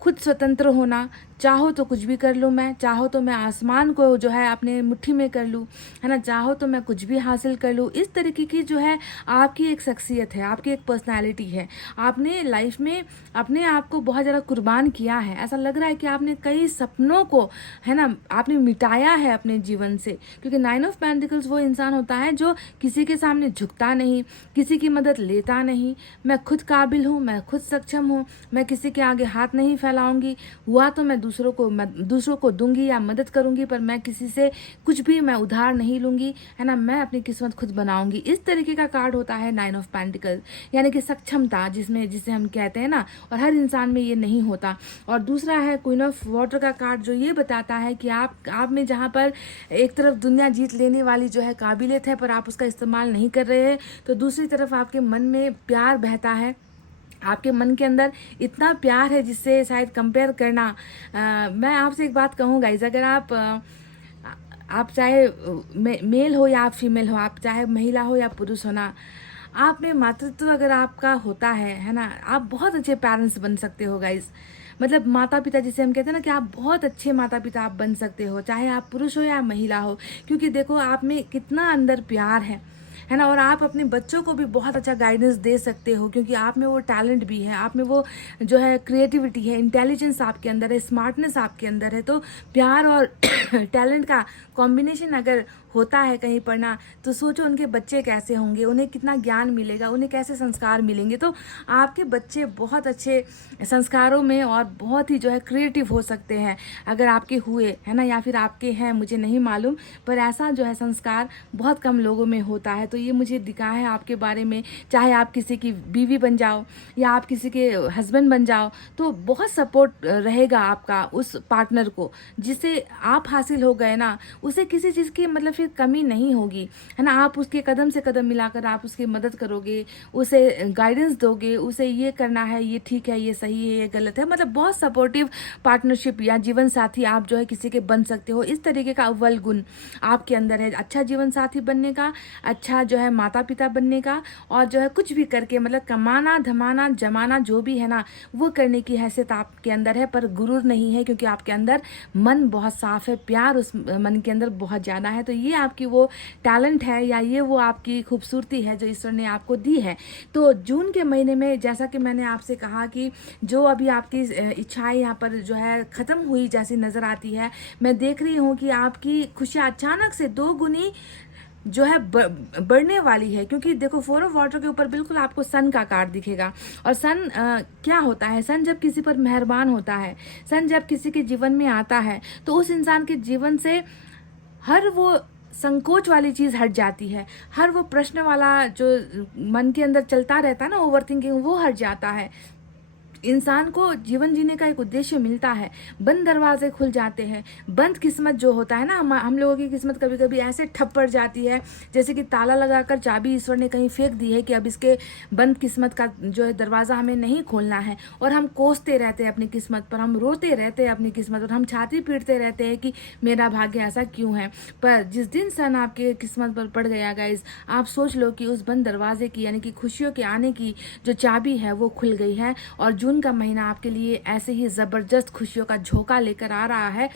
खुद स्वतंत्र होना, चाहो तो कुछ भी कर लूँ मैं, चाहो तो मैं आसमान को जो है अपने मुट्ठी में कर लूँ, है ना, चाहो तो मैं कुछ भी हासिल कर लूँ। इस तरीके की जो है आपकी एक शख्सियत है, आपकी एक पर्सनालिटी है। आपने लाइफ में अपने आप को बहुत ज़्यादा कुर्बान किया है। ऐसा लग रहा है कि आपने कई सपनों को, है ना, आपने मिटाया है अपने जीवन से। क्योंकि 9 ऑफ पेंटिकल्स वो इंसान होता है जो किसी के सामने झुकता नहीं, किसी की मदद लेता नहीं। मैं खुद काबिल हूँ, मैं खुद सक्षम हूँ, मैं किसी के आगे हाथ नहीं फैलाऊंगी, हुआ तो मैं दूसरों को दूंगी या मदद करूंगी, पर मैं किसी से कुछ भी मैं उधार नहीं लूंगी, है ना, मैं अपनी किस्मत खुद बनाऊंगी। इस तरीके का कार्ड होता है 9 ऑफ पेंटिकल्स, यानी कि सक्षमता जिसे हम कहते हैं ना, और हर इंसान में ये नहीं होता। और दूसरा है क्वीन ऑफ वाटर का कार्ड, जो ये बताता है कि आप में जहाँ पर एक तरफ दुनिया जीत लेने वाली जो है काबिलियत है, पर आप उसका इस्तेमाल नहीं कर रहे हैं, तो दूसरी तरफ आपके मन में प्यार बहता है। आपके मन के अंदर इतना प्यार है जिससे शायद कंपेयर करना, मैं आपसे एक बात कहूँ गाइज, अगर आप चाहे मेल हो या आप फीमेल हो, आप चाहे महिला हो या पुरुष हो ना, आप में मातृत्व अगर आपका होता है ना, आप बहुत अच्छे पेरेंट्स बन सकते हो गाइज। मतलब माता पिता जिसे हम कहते हैं ना, कि आप बहुत अच्छे माता पिता आप बन सकते हो, चाहे आप पुरुष हो या महिला हो। क्योंकि देखो आप में कितना अंदर प्यार है ना, और आप अपने बच्चों को भी बहुत अच्छा गाइडेंस दे सकते हो। क्योंकि आप में वो टैलेंट भी है, आप में वो जो है क्रिएटिविटी है, इंटेलिजेंस आपके अंदर है, स्मार्टनेस आपके अंदर है। तो प्यार और टैलेंट का कॉम्बिनेशन अगर होता है कहीं पर ना, तो सोचो उनके बच्चे कैसे होंगे, उन्हें कितना ज्ञान मिलेगा, उन्हें कैसे संस्कार मिलेंगे। तो आपके बच्चे बहुत अच्छे संस्कारों में और बहुत ही जो है क्रिएटिव हो सकते हैं अगर आपके हुए, है ना, या फिर आपके हैं, मुझे नहीं मालूम, पर ऐसा जो है संस्कार बहुत कम लोगों में होता है। तो ये मुझे दिखा है आपके बारे में। चाहे आप किसी की बीवी बन जाओ या आप किसी के हस्बैंड बन जाओ, तो बहुत सपोर्ट रहेगा आपका उस पार्टनर को, जिसे आप हासिल हो गए ना, उसे किसी चीज़ की मतलब फिर कमी नहीं होगी, है ना। आप उसके कदम से कदम मिलाकर आप उसकी मदद करोगे, उसे गाइडेंस दोगे, उसे ये करना है, ये ठीक है, ये सही है, ये गलत है। मतलब बहुत सपोर्टिव पार्टनरशिप या जीवन साथी आप जो है किसी के बन सकते हो। इस तरीके का अव्वल गुण आपके अंदर है, अच्छा जीवन साथी बनने का, अच्छा जो है माता पिता बनने का, और जो है कुछ भी करके मतलब कमाना धमाना जमाना जो भी है ना, वो करने की हैसियत आपके अंदर है। पर गुरूर नहीं है, क्योंकि आपके अंदर मन बहुत साफ है, प्यार उस मन के अंदर बहुत ज़्यादा है। तो ये आपकी वो टैलेंट है, या ये वो आपकी खूबसूरती है जो ईश्वर ने आपको दी है। तो जून के महीने में, जैसा कि मैंने आपसे कहा कि जो अभी आपकी इच्छाएं यहाँ पर जो है ख़त्म हुई जैसी नज़र आती है, मैं देख रही हूँ कि आपकी खुशियाँ अचानक से 2 गुनी जो है बढ़ने वाली है। क्योंकि देखो 4 ऑफ वाटर के ऊपर बिल्कुल आपको सन का कार्ड दिखेगा। और सन क्या होता है? सन जब किसी पर मेहरबान होता है, सन जब किसी के जीवन में आता है, तो उस इंसान के जीवन से हर वो संकोच वाली चीज़ हट जाती है, हर वो प्रश्न वाला जो मन के अंदर चलता रहता है ना, ओवरथिंकिंग, वो हट जाता है। इंसान को जीवन जीने का एक उद्देश्य मिलता है, बंद दरवाजे खुल जाते हैं। बंद किस्मत जो होता है ना, हम लोगों की किस्मत कभी कभी ऐसे ठप पड़ जाती है जैसे कि ताला लगाकर चाबी ईश्वर ने कहीं फेंक दी है कि अब इसके बंद किस्मत का जो है दरवाज़ा हमें नहीं खोलना है। और हम कोसते रहते हैं अपनी किस्मत पर, हम रोते रहते हैं अपनी किस्मत और हम छाती पीटते रहते हैं कि मेरा भाग्य ऐसा क्यों है। पर जिस दिन सन आपके किस्मत पर पड़ गया गाइज, आप सोच लो कि उस बंद दरवाजे की, यानी कि खुशियों के आने की जो चाबी है वो खुल गई है। और जून का महीना आपके लिए ऐसे ही ज़बरदस्त खुशियों का झोंका लेकर आ रहा है,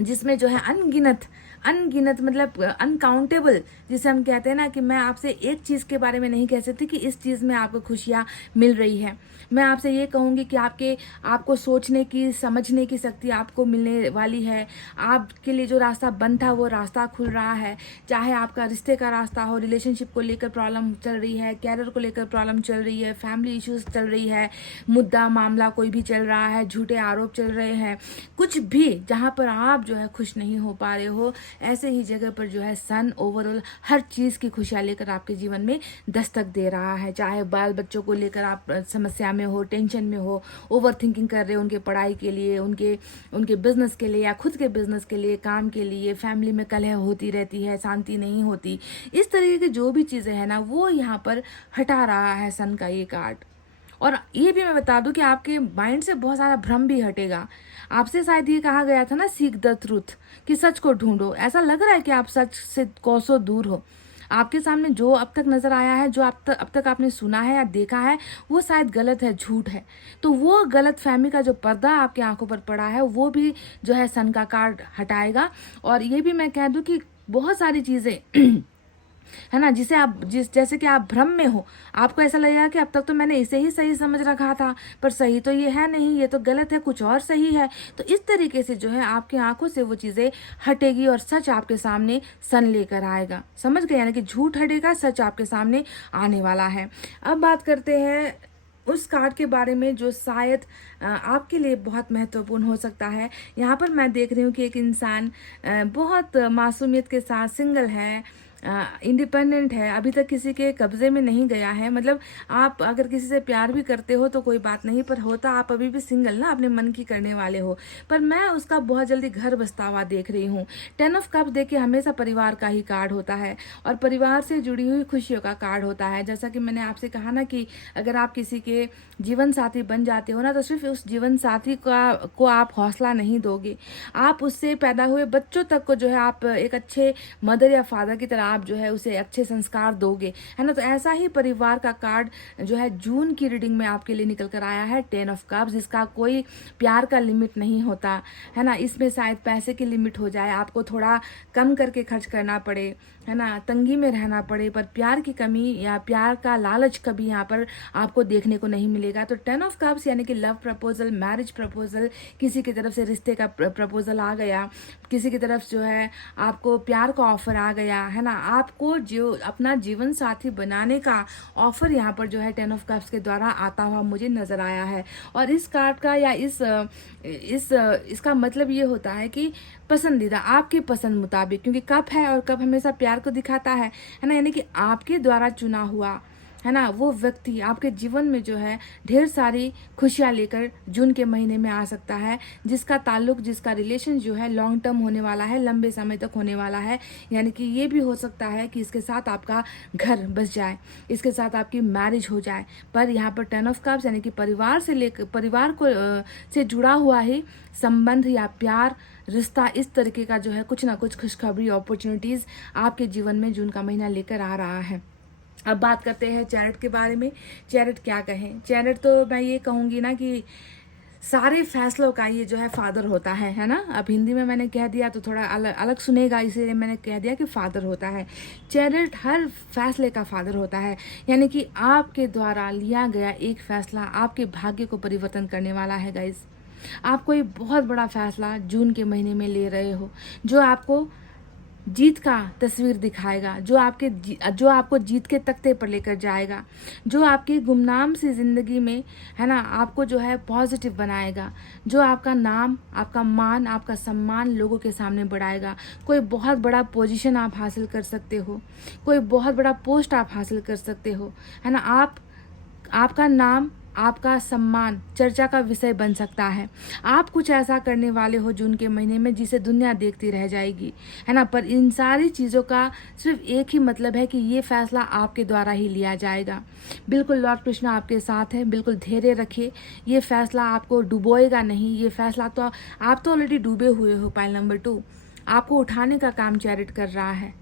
जिसमें जो है अनगिनत मतलब अनकाउंटेबल, जिसे हम कहते हैं ना कि मैं आपसे एक चीज़ के बारे में नहीं कह सकती कि इस चीज़ में आपको खुशियाँ मिल रही है। मैं आपसे ये कहूँगी कि आपको सोचने की, समझने की शक्ति आपको मिलने वाली है। आपके लिए जो रास्ता बंद था वो रास्ता खुल रहा है। चाहे आपका रिश्ते का रास्ता हो, रिलेशनशिप को लेकर प्रॉब्लम चल रही है, कैरियर को लेकर प्रॉब्लम चल रही है, फैमिली इश्यूज चल रही है, मुद्दा मामला कोई भी चल रहा है, झूठे आरोप चल रहे हैं, कुछ भी जहाँ पर आप जो है खुश नहीं हो पा रहे हो, ऐसे ही जगह पर जो है सन ओवरऑल हर चीज़ की खुशियाँ लेकर आपके जीवन में दस्तक दे रहा है। चाहे बाल बच्चों को लेकर आप समस्या में हो, टेंशन में हो, ओवर थिंकिंग कर रहे हो उनके पढ़ाई के लिए, उनके बिजनेस के लिए या खुद के बिजनेस के लिए, काम के लिए, फैमिली में कलह होती रहती है, शांति नहीं होती, इस तरीके की जो भी चीज़ें हैं ना वो यहाँ पर हटा रहा है सन का ये कार्ड। और ये भी मैं बता दूं कि आपके माइंड से बहुत सारा भ्रम भी हटेगा। आपसे शायद ये कहा गया था ना, सीक द ट्रूथ, कि सच को ढूंढो। ऐसा लग रहा है कि आप सच से कोसों दूर हो। आपके सामने जो अब तक नजर आया है, जो अब तक आपने सुना है या देखा है, वो शायद गलत है, झूठ है। तो वो गलत फहमी का जो पर्दा आपकी आंखों पर पड़ा है वो भी जो है सन का कार्ड हटाएगा। और ये भी मैं कह दूं कि बहुत सारी चीज़ें है ना, जैसे कि आप भ्रम में हो, आपको ऐसा लगेगा कि अब तक तो मैंने इसे ही सही समझ रखा था, पर सही तो ये है नहीं, ये तो गलत है, कुछ और सही है। तो इस तरीके से जो है आपकी आंखों से वो चीज़ें हटेगी और सच आपके सामने सन लेकर आएगा। समझ गए? यानी कि झूठ हटेगा, सच आपके सामने आने वाला है। अब बात करते हैं उस कार्ड के बारे में जो शायद आपके लिए बहुत महत्वपूर्ण हो सकता है। यहाँ पर मैं देख रही हूँ कि एक इंसान बहुत मासूमियत के साथ सिंगल है, इंडिपेंडेंट है, अभी तक किसी के कब्जे में नहीं गया है। मतलब आप अगर किसी से प्यार भी करते हो तो कोई बात नहीं, पर होता आप अभी भी सिंगल ना, अपने मन की करने वाले हो। पर मैं उसका बहुत जल्दी घर बसता हुआ देख रही हूँ। 10 ऑफ कप्स देखिए हमेशा परिवार का ही कार्ड होता है और परिवार से जुड़ी हुई खुशियों का कार्ड होता है। जैसा कि मैंने आपसे कहा ना कि अगर आप किसी के जीवन साथी बन जाते हो ना, तो सिर्फ उस जीवन साथी को आप हौसला नहीं दोगे, आप उससे पैदा हुए बच्चों तक को जो है आप एक अच्छे मदर या फादर की तरह आप जो है उसे अच्छे संस्कार दोगे, है ना। तो ऐसा ही परिवार का कार्ड जो है जून की रीडिंग में आपके लिए निकल कर आया है, 10 ऑफ कप्स, जिसका कोई प्यार का लिमिट नहीं होता, है ना। इसमें शायद पैसे की लिमिट हो जाए, आपको थोड़ा कम करके खर्च करना पड़े, है ना, तंगी में रहना पड़े, पर प्यार की कमी या प्यार का लालच कभी यहाँ पर आपको देखने को नहीं मिलेगा। तो 10 ऑफ कप्स यानी कि लव प्रपोजल, मैरिज प्रपोजल, किसी की तरफ से रिश्ते का प्रपोजल आ गया, किसी की तरफ जो है आपको प्यार का ऑफर आ गया, है ना, आपको जो अपना जीवन साथी बनाने का ऑफर यहाँ पर जो है 10 ऑफ कप्स के द्वारा आता हुआ मुझे नजर आया है। और इस कार्ड का या इसका मतलब ये होता है कि पसंदीदा, आपके पसंद मुताबिक, क्योंकि कप है और कप हमेशा प्यार को दिखाता है ना, यानी कि आपके द्वारा चुना हुआ, है ना, वो व्यक्ति आपके जीवन में जो है ढेर सारी खुशियाँ लेकर जून के महीने में आ सकता है, जिसका ताल्लुक, जिसका रिलेशन जो है लॉन्ग टर्म होने वाला है, लंबे समय तक होने वाला है। यानी कि ये भी हो सकता है कि इसके साथ आपका घर बस जाए, इसके साथ आपकी मैरिज हो जाए। पर यहाँ पर 10 ऑफ कप्स यानी कि परिवार को से जुड़ा हुआ ही संबंध या प्यार, रिश्ता, इस तरीके का जो है कुछ ना कुछ खुशखबरी, अपॉर्चुनिटीज़ आपके जीवन में जून का महीना लेकर आ रहा है। अब बात करते हैं चैरिट के बारे में। चैरिट क्या कहें? चैरिट तो मैं ये कहूँगी ना कि सारे फैसलों का ये जो है फादर होता है ना। अब हिंदी में मैंने कह दिया तो थोड़ा अलग सुनेगा, इसीलिए मैंने कह दिया कि फादर होता है। चैरिट हर फैसले का फादर होता है, यानी कि आपके द्वारा लिया गया एक फैसला आपके भाग्य को परिवर्तन करने वाला है गाइज। आप कोई बहुत बड़ा फैसला जून के महीने में ले रहे हो, जो आपको जीत का तस्वीर दिखाएगा, जो आपको जीत के तख्ते पर लेकर जाएगा, जो आपकी गुमनाम सी ज़िंदगी में, है ना, आपको जो है पॉजिटिव बनाएगा, जो आपका नाम, आपका मान, आपका सम्मान लोगों के सामने बढ़ाएगा। कोई बहुत बड़ा पोजीशन आप हासिल कर सकते हो, कोई बहुत बड़ा पोस्ट आप हासिल कर सकते हो, है ना। आपका नाम, आपका सम्मान चर्चा का विषय बन सकता है। आप कुछ ऐसा करने वाले हो जून के महीने में जिसे दुनिया देखती रह जाएगी, है ना। पर इन सारी चीज़ों का सिर्फ एक ही मतलब है कि ये फैसला आपके द्वारा ही लिया जाएगा। बिल्कुल लॉर्ड कृष्ण आपके साथ है, बिल्कुल धैर्य रखिए। ये फैसला आपको डुबोएगा नहीं, ये फैसला तो आप तो ऑलरेडी डूबे हुए हो। पाइल नंबर 2, आपको उठाने का काम चैरिट कर रहा है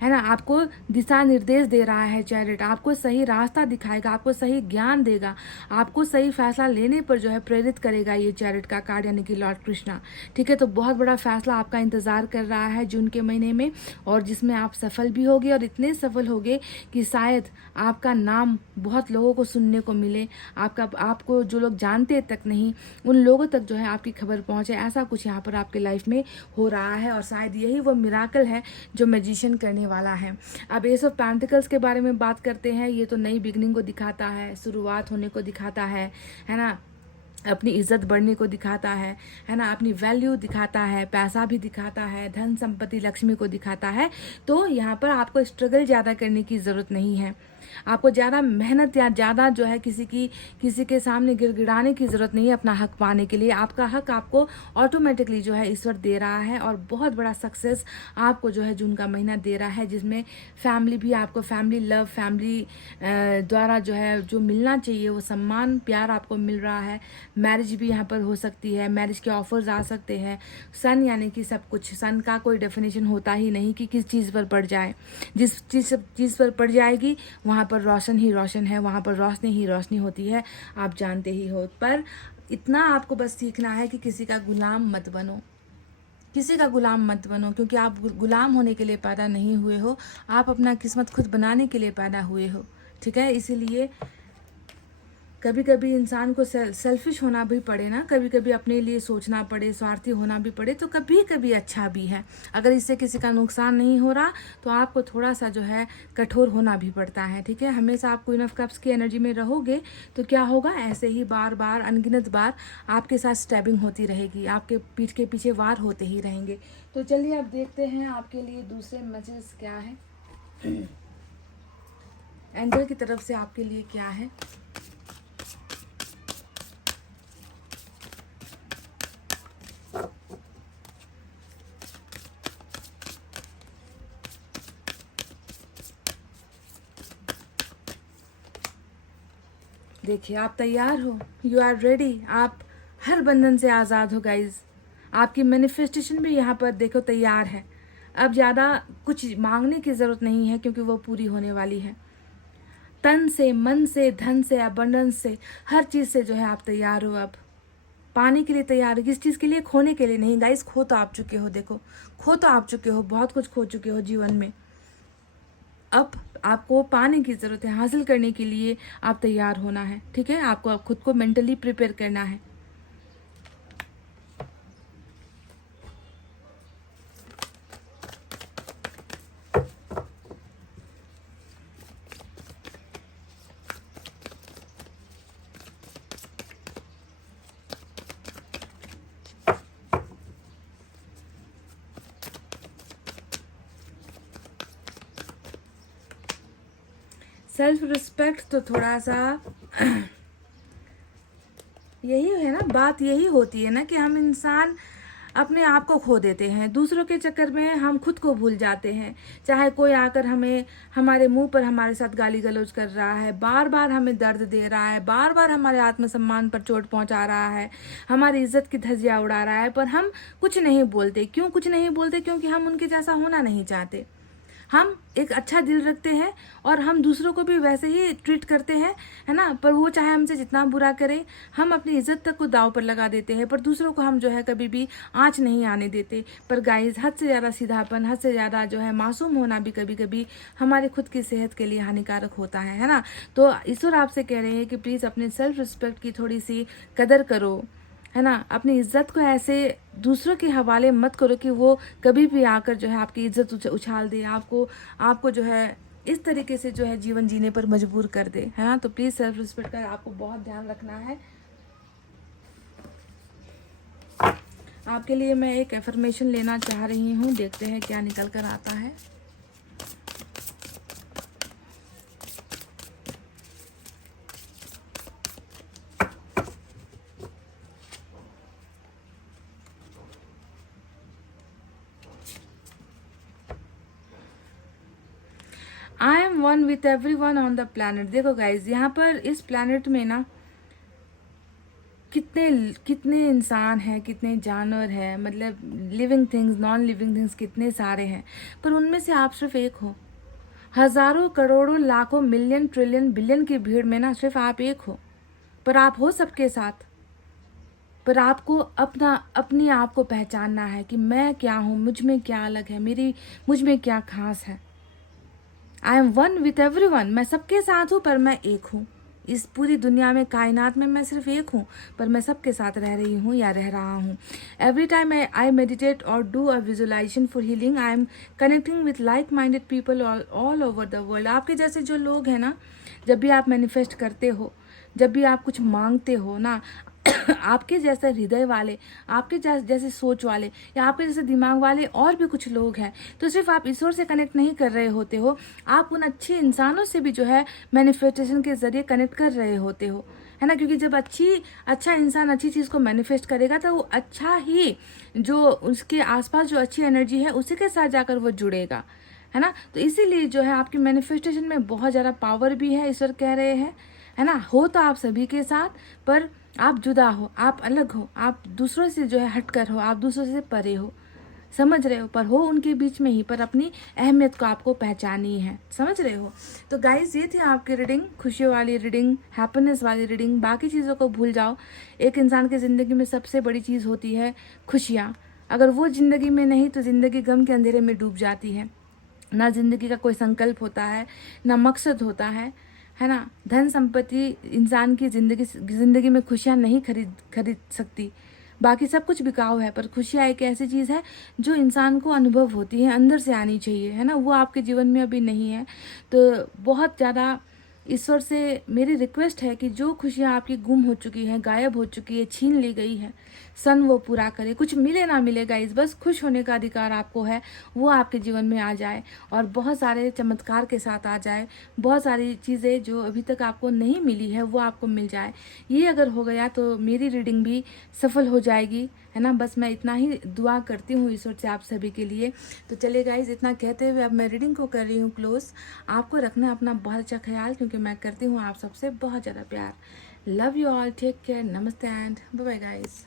है ना, आपको दिशा निर्देश दे रहा है चैरिट, आपको सही रास्ता दिखाएगा, आपको सही ज्ञान देगा, आपको सही फैसला लेने पर जो है प्रेरित करेगा ये चैरिट का कार्ड यानी कि लॉर्ड कृष्णा। ठीक है, तो बहुत बड़ा फैसला आपका इंतज़ार कर रहा है जून के महीने में, और जिसमें आप सफल भी होगे, और इतने सफल होगे कि शायद आपका नाम बहुत लोगों को सुनने को मिले, आपको जो लोग जानते तक नहीं उन लोगों तक जो है आपकी खबर पहुंचे। ऐसा कुछ यहाँ पर आपके लाइफ में हो रहा है, और शायद यही वो मिराकल है जो मैजिशियन करने वाला है। अब एस ऑफ पेंटिकल्स के बारे में बात करते हैं। ये तो नई बिगनिंग को दिखाता है, शुरुआत होने को दिखाता है ना, अपनी इज्जत बढ़ने को दिखाता है ना, अपनी वैल्यू दिखाता है, पैसा भी दिखाता है, धन संपत्ति लक्ष्मी को दिखाता है। तो यहाँ पर आपको स्ट्रगल ज़्यादा करने की ज़रूरत नहीं है, आपको ज़्यादा मेहनत या ज़्यादा जो है किसी के सामने गिड़गिड़ाने की ज़रूरत नहीं है अपना हक पाने के लिए। आपका हक आपको ऑटोमेटिकली जो है ईश्वर दे रहा है, और बहुत बड़ा सक्सेस आपको जो है जून का महीना दे रहा है, जिसमें फैमिली भी आपको, फैमिली लव, फैमिली द्वारा जो है जो मिलना चाहिए वो सम्मान प्यार आपको मिल रहा है। मैरिज भी यहाँ पर हो सकती है, मैरिज के ऑफर्स आ सकते हैं। सन यानी कि सब कुछ, सन का कोई डेफिनेशन होता ही नहीं कि किस चीज़ पर पड़ जाए, जिस चीज़ पर पड़ जाएगी वहाँ पर रोशन ही रोशन है, वहाँ पर रोशनी ही रोशनी होती है, आप जानते ही हो। पर इतना आपको बस सीखना है कि किसी का गुलाम मत बनो, किसी का गुलाम मत बनो, क्योंकि आप गुलाम होने के लिए पैदा नहीं हुए हो, आप अपना किस्मत खुद बनाने के लिए पैदा हुए हो। ठीक है, इसीलिए कभी कभी इंसान को सेल्फिश होना भी पड़े ना, कभी कभी अपने लिए सोचना पड़े, स्वार्थी होना भी पड़े, तो कभी कभी अच्छा भी है। अगर इससे किसी का नुकसान नहीं हो रहा तो आपको थोड़ा सा जो है कठोर होना भी पड़ता है। ठीक है, हमेशा आप क्वीन ऑफ कप्स की एनर्जी में रहोगे तो क्या होगा, ऐसे ही बार बार अनगिनत बार आपके साथ स्टैबिंग होती रहेगी, आपके पीठ के पीछे वार होते ही रहेंगे। तो चलिए अब देखते हैं आपके लिए दूसरे मैसेज क्या है, एंजल की तरफ से आपके लिए क्या है। देखिए, आप तैयार हो, यू आर रेडी, आप हर बंधन से आज़ाद हो गाइज। आपकी मैनिफेस्टेशन भी यहाँ पर देखो तैयार है। अब ज़्यादा कुछ मांगने की ज़रूरत नहीं है, क्योंकि वो पूरी होने वाली है। तन से, मन से, धन से, अबंडेंस से, हर चीज़ से जो है आप तैयार हो। अब पाने के लिए तैयार हो, किस चीज़ के लिए, खोने के लिए नहीं गाइज। खो तो आप चुके हो, देखो खो तो आप चुके हो, बहुत कुछ खो चुके हो जीवन में। अब आपको पाने की ज़रूरत है, हासिल करने के लिए आप तैयार होना है। ठीक है, आपको खुद को मेंटली प्रिपेयर करना है। सेल्फ रिस्पेक्ट तो थोड़ा सा यही है ना, बात यही होती है ना कि हम इंसान अपने आप को खो देते हैं, दूसरों के चक्कर में हम खुद को भूल जाते हैं। चाहे कोई आकर हमें हमारे मुंह पर हमारे साथ गाली गलौज कर रहा है, बार बार हमें दर्द दे रहा है, बार बार हमारे आत्मसम्मान पर चोट पहुंचा रहा है, हमारी इज्जत की धज्जियां उड़ा रहा है, पर हम कुछ नहीं बोलते। क्यों कुछ नहीं बोलते? क्योंकि हम उनके जैसा होना नहीं चाहते। हम एक अच्छा दिल रखते हैं और हम दूसरों को भी वैसे ही ट्रीट करते हैं, है ना। पर वो चाहे हमसे जितना बुरा करे, हम अपनी इज्जत तक को दाव पर लगा देते हैं, पर दूसरों को हम जो है कभी भी आँच नहीं आने देते। पर गाइस, हद से ज़्यादा सीधापन, हद से ज़्यादा जो है मासूम होना भी कभी कभी हमारे खुद की सेहत के लिए हानिकारक होता है ना। तो ईश्वर आपसे कह रहे हैं कि प्लीज़ अपने सेल्फ रिस्पेक्ट की थोड़ी सी कदर करो, है ना। अपनी इज्जत को ऐसे दूसरों के हवाले मत करो कि वो कभी भी आकर जो है आपकी इज्जत उछाल दे, आपको जो है इस तरीके से जो है जीवन जीने पर मजबूर कर दे, है ना। तो प्लीज़ सेल्फ रिस्पेक्ट का आपको बहुत ध्यान रखना है। आपके लिए मैं एक एफर्मेशन लेना चाह रही हूँ, देखते हैं क्या निकल कर आता है। I am one with every one on the planet. देखो गाइज, यहाँ पर इस प्लानट में ना कितने कितने इंसान हैं, कितने जानवर हैं, मतलब living things, non living things कितने सारे हैं, पर उनमें से आप सिर्फ एक हो। हजारों करोड़ों लाखों मिलियन ट्रिलियन बिलियन की भीड़ में ना सिर्फ आप एक हो, पर आप हो सबके साथ। पर आपको अपनी आप को पहचानना है कि मैं क्या हूँ, मुझ में क्या अलग है, मुझ में क्या खास है। I am one with everyone, मैं सबके साथ हूँ पर मैं एक हूँ। इस पूरी दुनिया में, कायनात में मैं सिर्फ एक हूँ, पर मैं सबके साथ रह रही हूँ या रह रहा हूँ। एवरी टाइम आई मेडिटेट और do a visualization for healing, I am connecting with like minded people all over the world. आपके जैसे जो लोग हैं ना, जब भी आप मैनिफेस्ट करते हो, जब भी आप कुछ मांगते हो ना, आपके जैसे हृदय वाले, आपके जैसे सोच वाले या आपके जैसे दिमाग वाले और भी कुछ लोग हैं। तो सिर्फ आप ईश्वर से कनेक्ट नहीं कर रहे होते हो, आप उन अच्छे इंसानों से भी जो है मैनिफेस्टेशन के ज़रिए कनेक्ट कर रहे होते हो, है ना। क्योंकि जब अच्छा इंसान अच्छी चीज़ को मैनिफेस्ट करेगा तो वो अच्छा ही, जो उसके आसपास जो अच्छी एनर्जी है उसी के साथ जाकर वो जुड़ेगा, है ना। तो इसीलिए जो है आपकी मैनिफेस्टेशन में बहुत ज़्यादा पावर भी है, ईश्वर कह रहे हैं, है ना। हो तो आप सभी के साथ, पर आप जुदा हो, आप अलग हो, आप दूसरों से जो है हटकर हो, आप दूसरों से परे हो, समझ रहे हो। पर हो उनके बीच में ही, पर अपनी अहमियत को आपको पहचानी है, समझ रहे हो। तो गाइज ये थी आपकी रीडिंग, खुशियों वाली रीडिंग, हैप्पीनेस वाली रीडिंग। बाकी चीज़ों को भूल जाओ। एक इंसान की ज़िंदगी में सबसे बड़ी चीज़ होती है खुशियाँ। अगर वो ज़िंदगी में नहीं तो ज़िंदगी गम के अंधेरे में डूब जाती है। ना ज़िंदगी का कोई संकल्प होता है, ना मकसद होता है ना। धन संपत्ति इंसान की ज़िंदगी में खुशियाँ नहीं खरीद सकती। बाकी सब कुछ बिकाऊ है, पर खुशियाँ एक ऐसी चीज़ है जो इंसान को अनुभव होती है, अंदर से आनी चाहिए, है ना। वो आपके जीवन में अभी नहीं है। तो बहुत ज़्यादा ईश्वर से मेरी रिक्वेस्ट है कि जो खुशियाँ आपकी गुम हो चुकी हैं, गायब हो चुकी है, छीन ली गई है, सन वो पूरा करे। कुछ मिले ना मिले गाइस, बस खुश होने का अधिकार आपको है, वो आपके जीवन में आ जाए और बहुत सारे चमत्कार के साथ आ जाए। बहुत सारी चीज़ें जो अभी तक आपको नहीं मिली है वो आपको मिल जाए। ये अगर हो गया तो मेरी रीडिंग भी सफल हो जाएगी, है ना। बस मैं इतना ही दुआ करती हूँ ईश्वर से आप सभी के लिए। तो चलिए गाइज, इतना कहते हुए अब मैं रीडिंग को कर रही हूँ क्लोज। आपको रखना अपना बहुत अच्छा ख्याल, क्योंकि मैं करती हूँ आप सबसे बहुत ज़्यादा प्यार। Love you all, take care, नमस्ते एंड बाय बाय गाइज।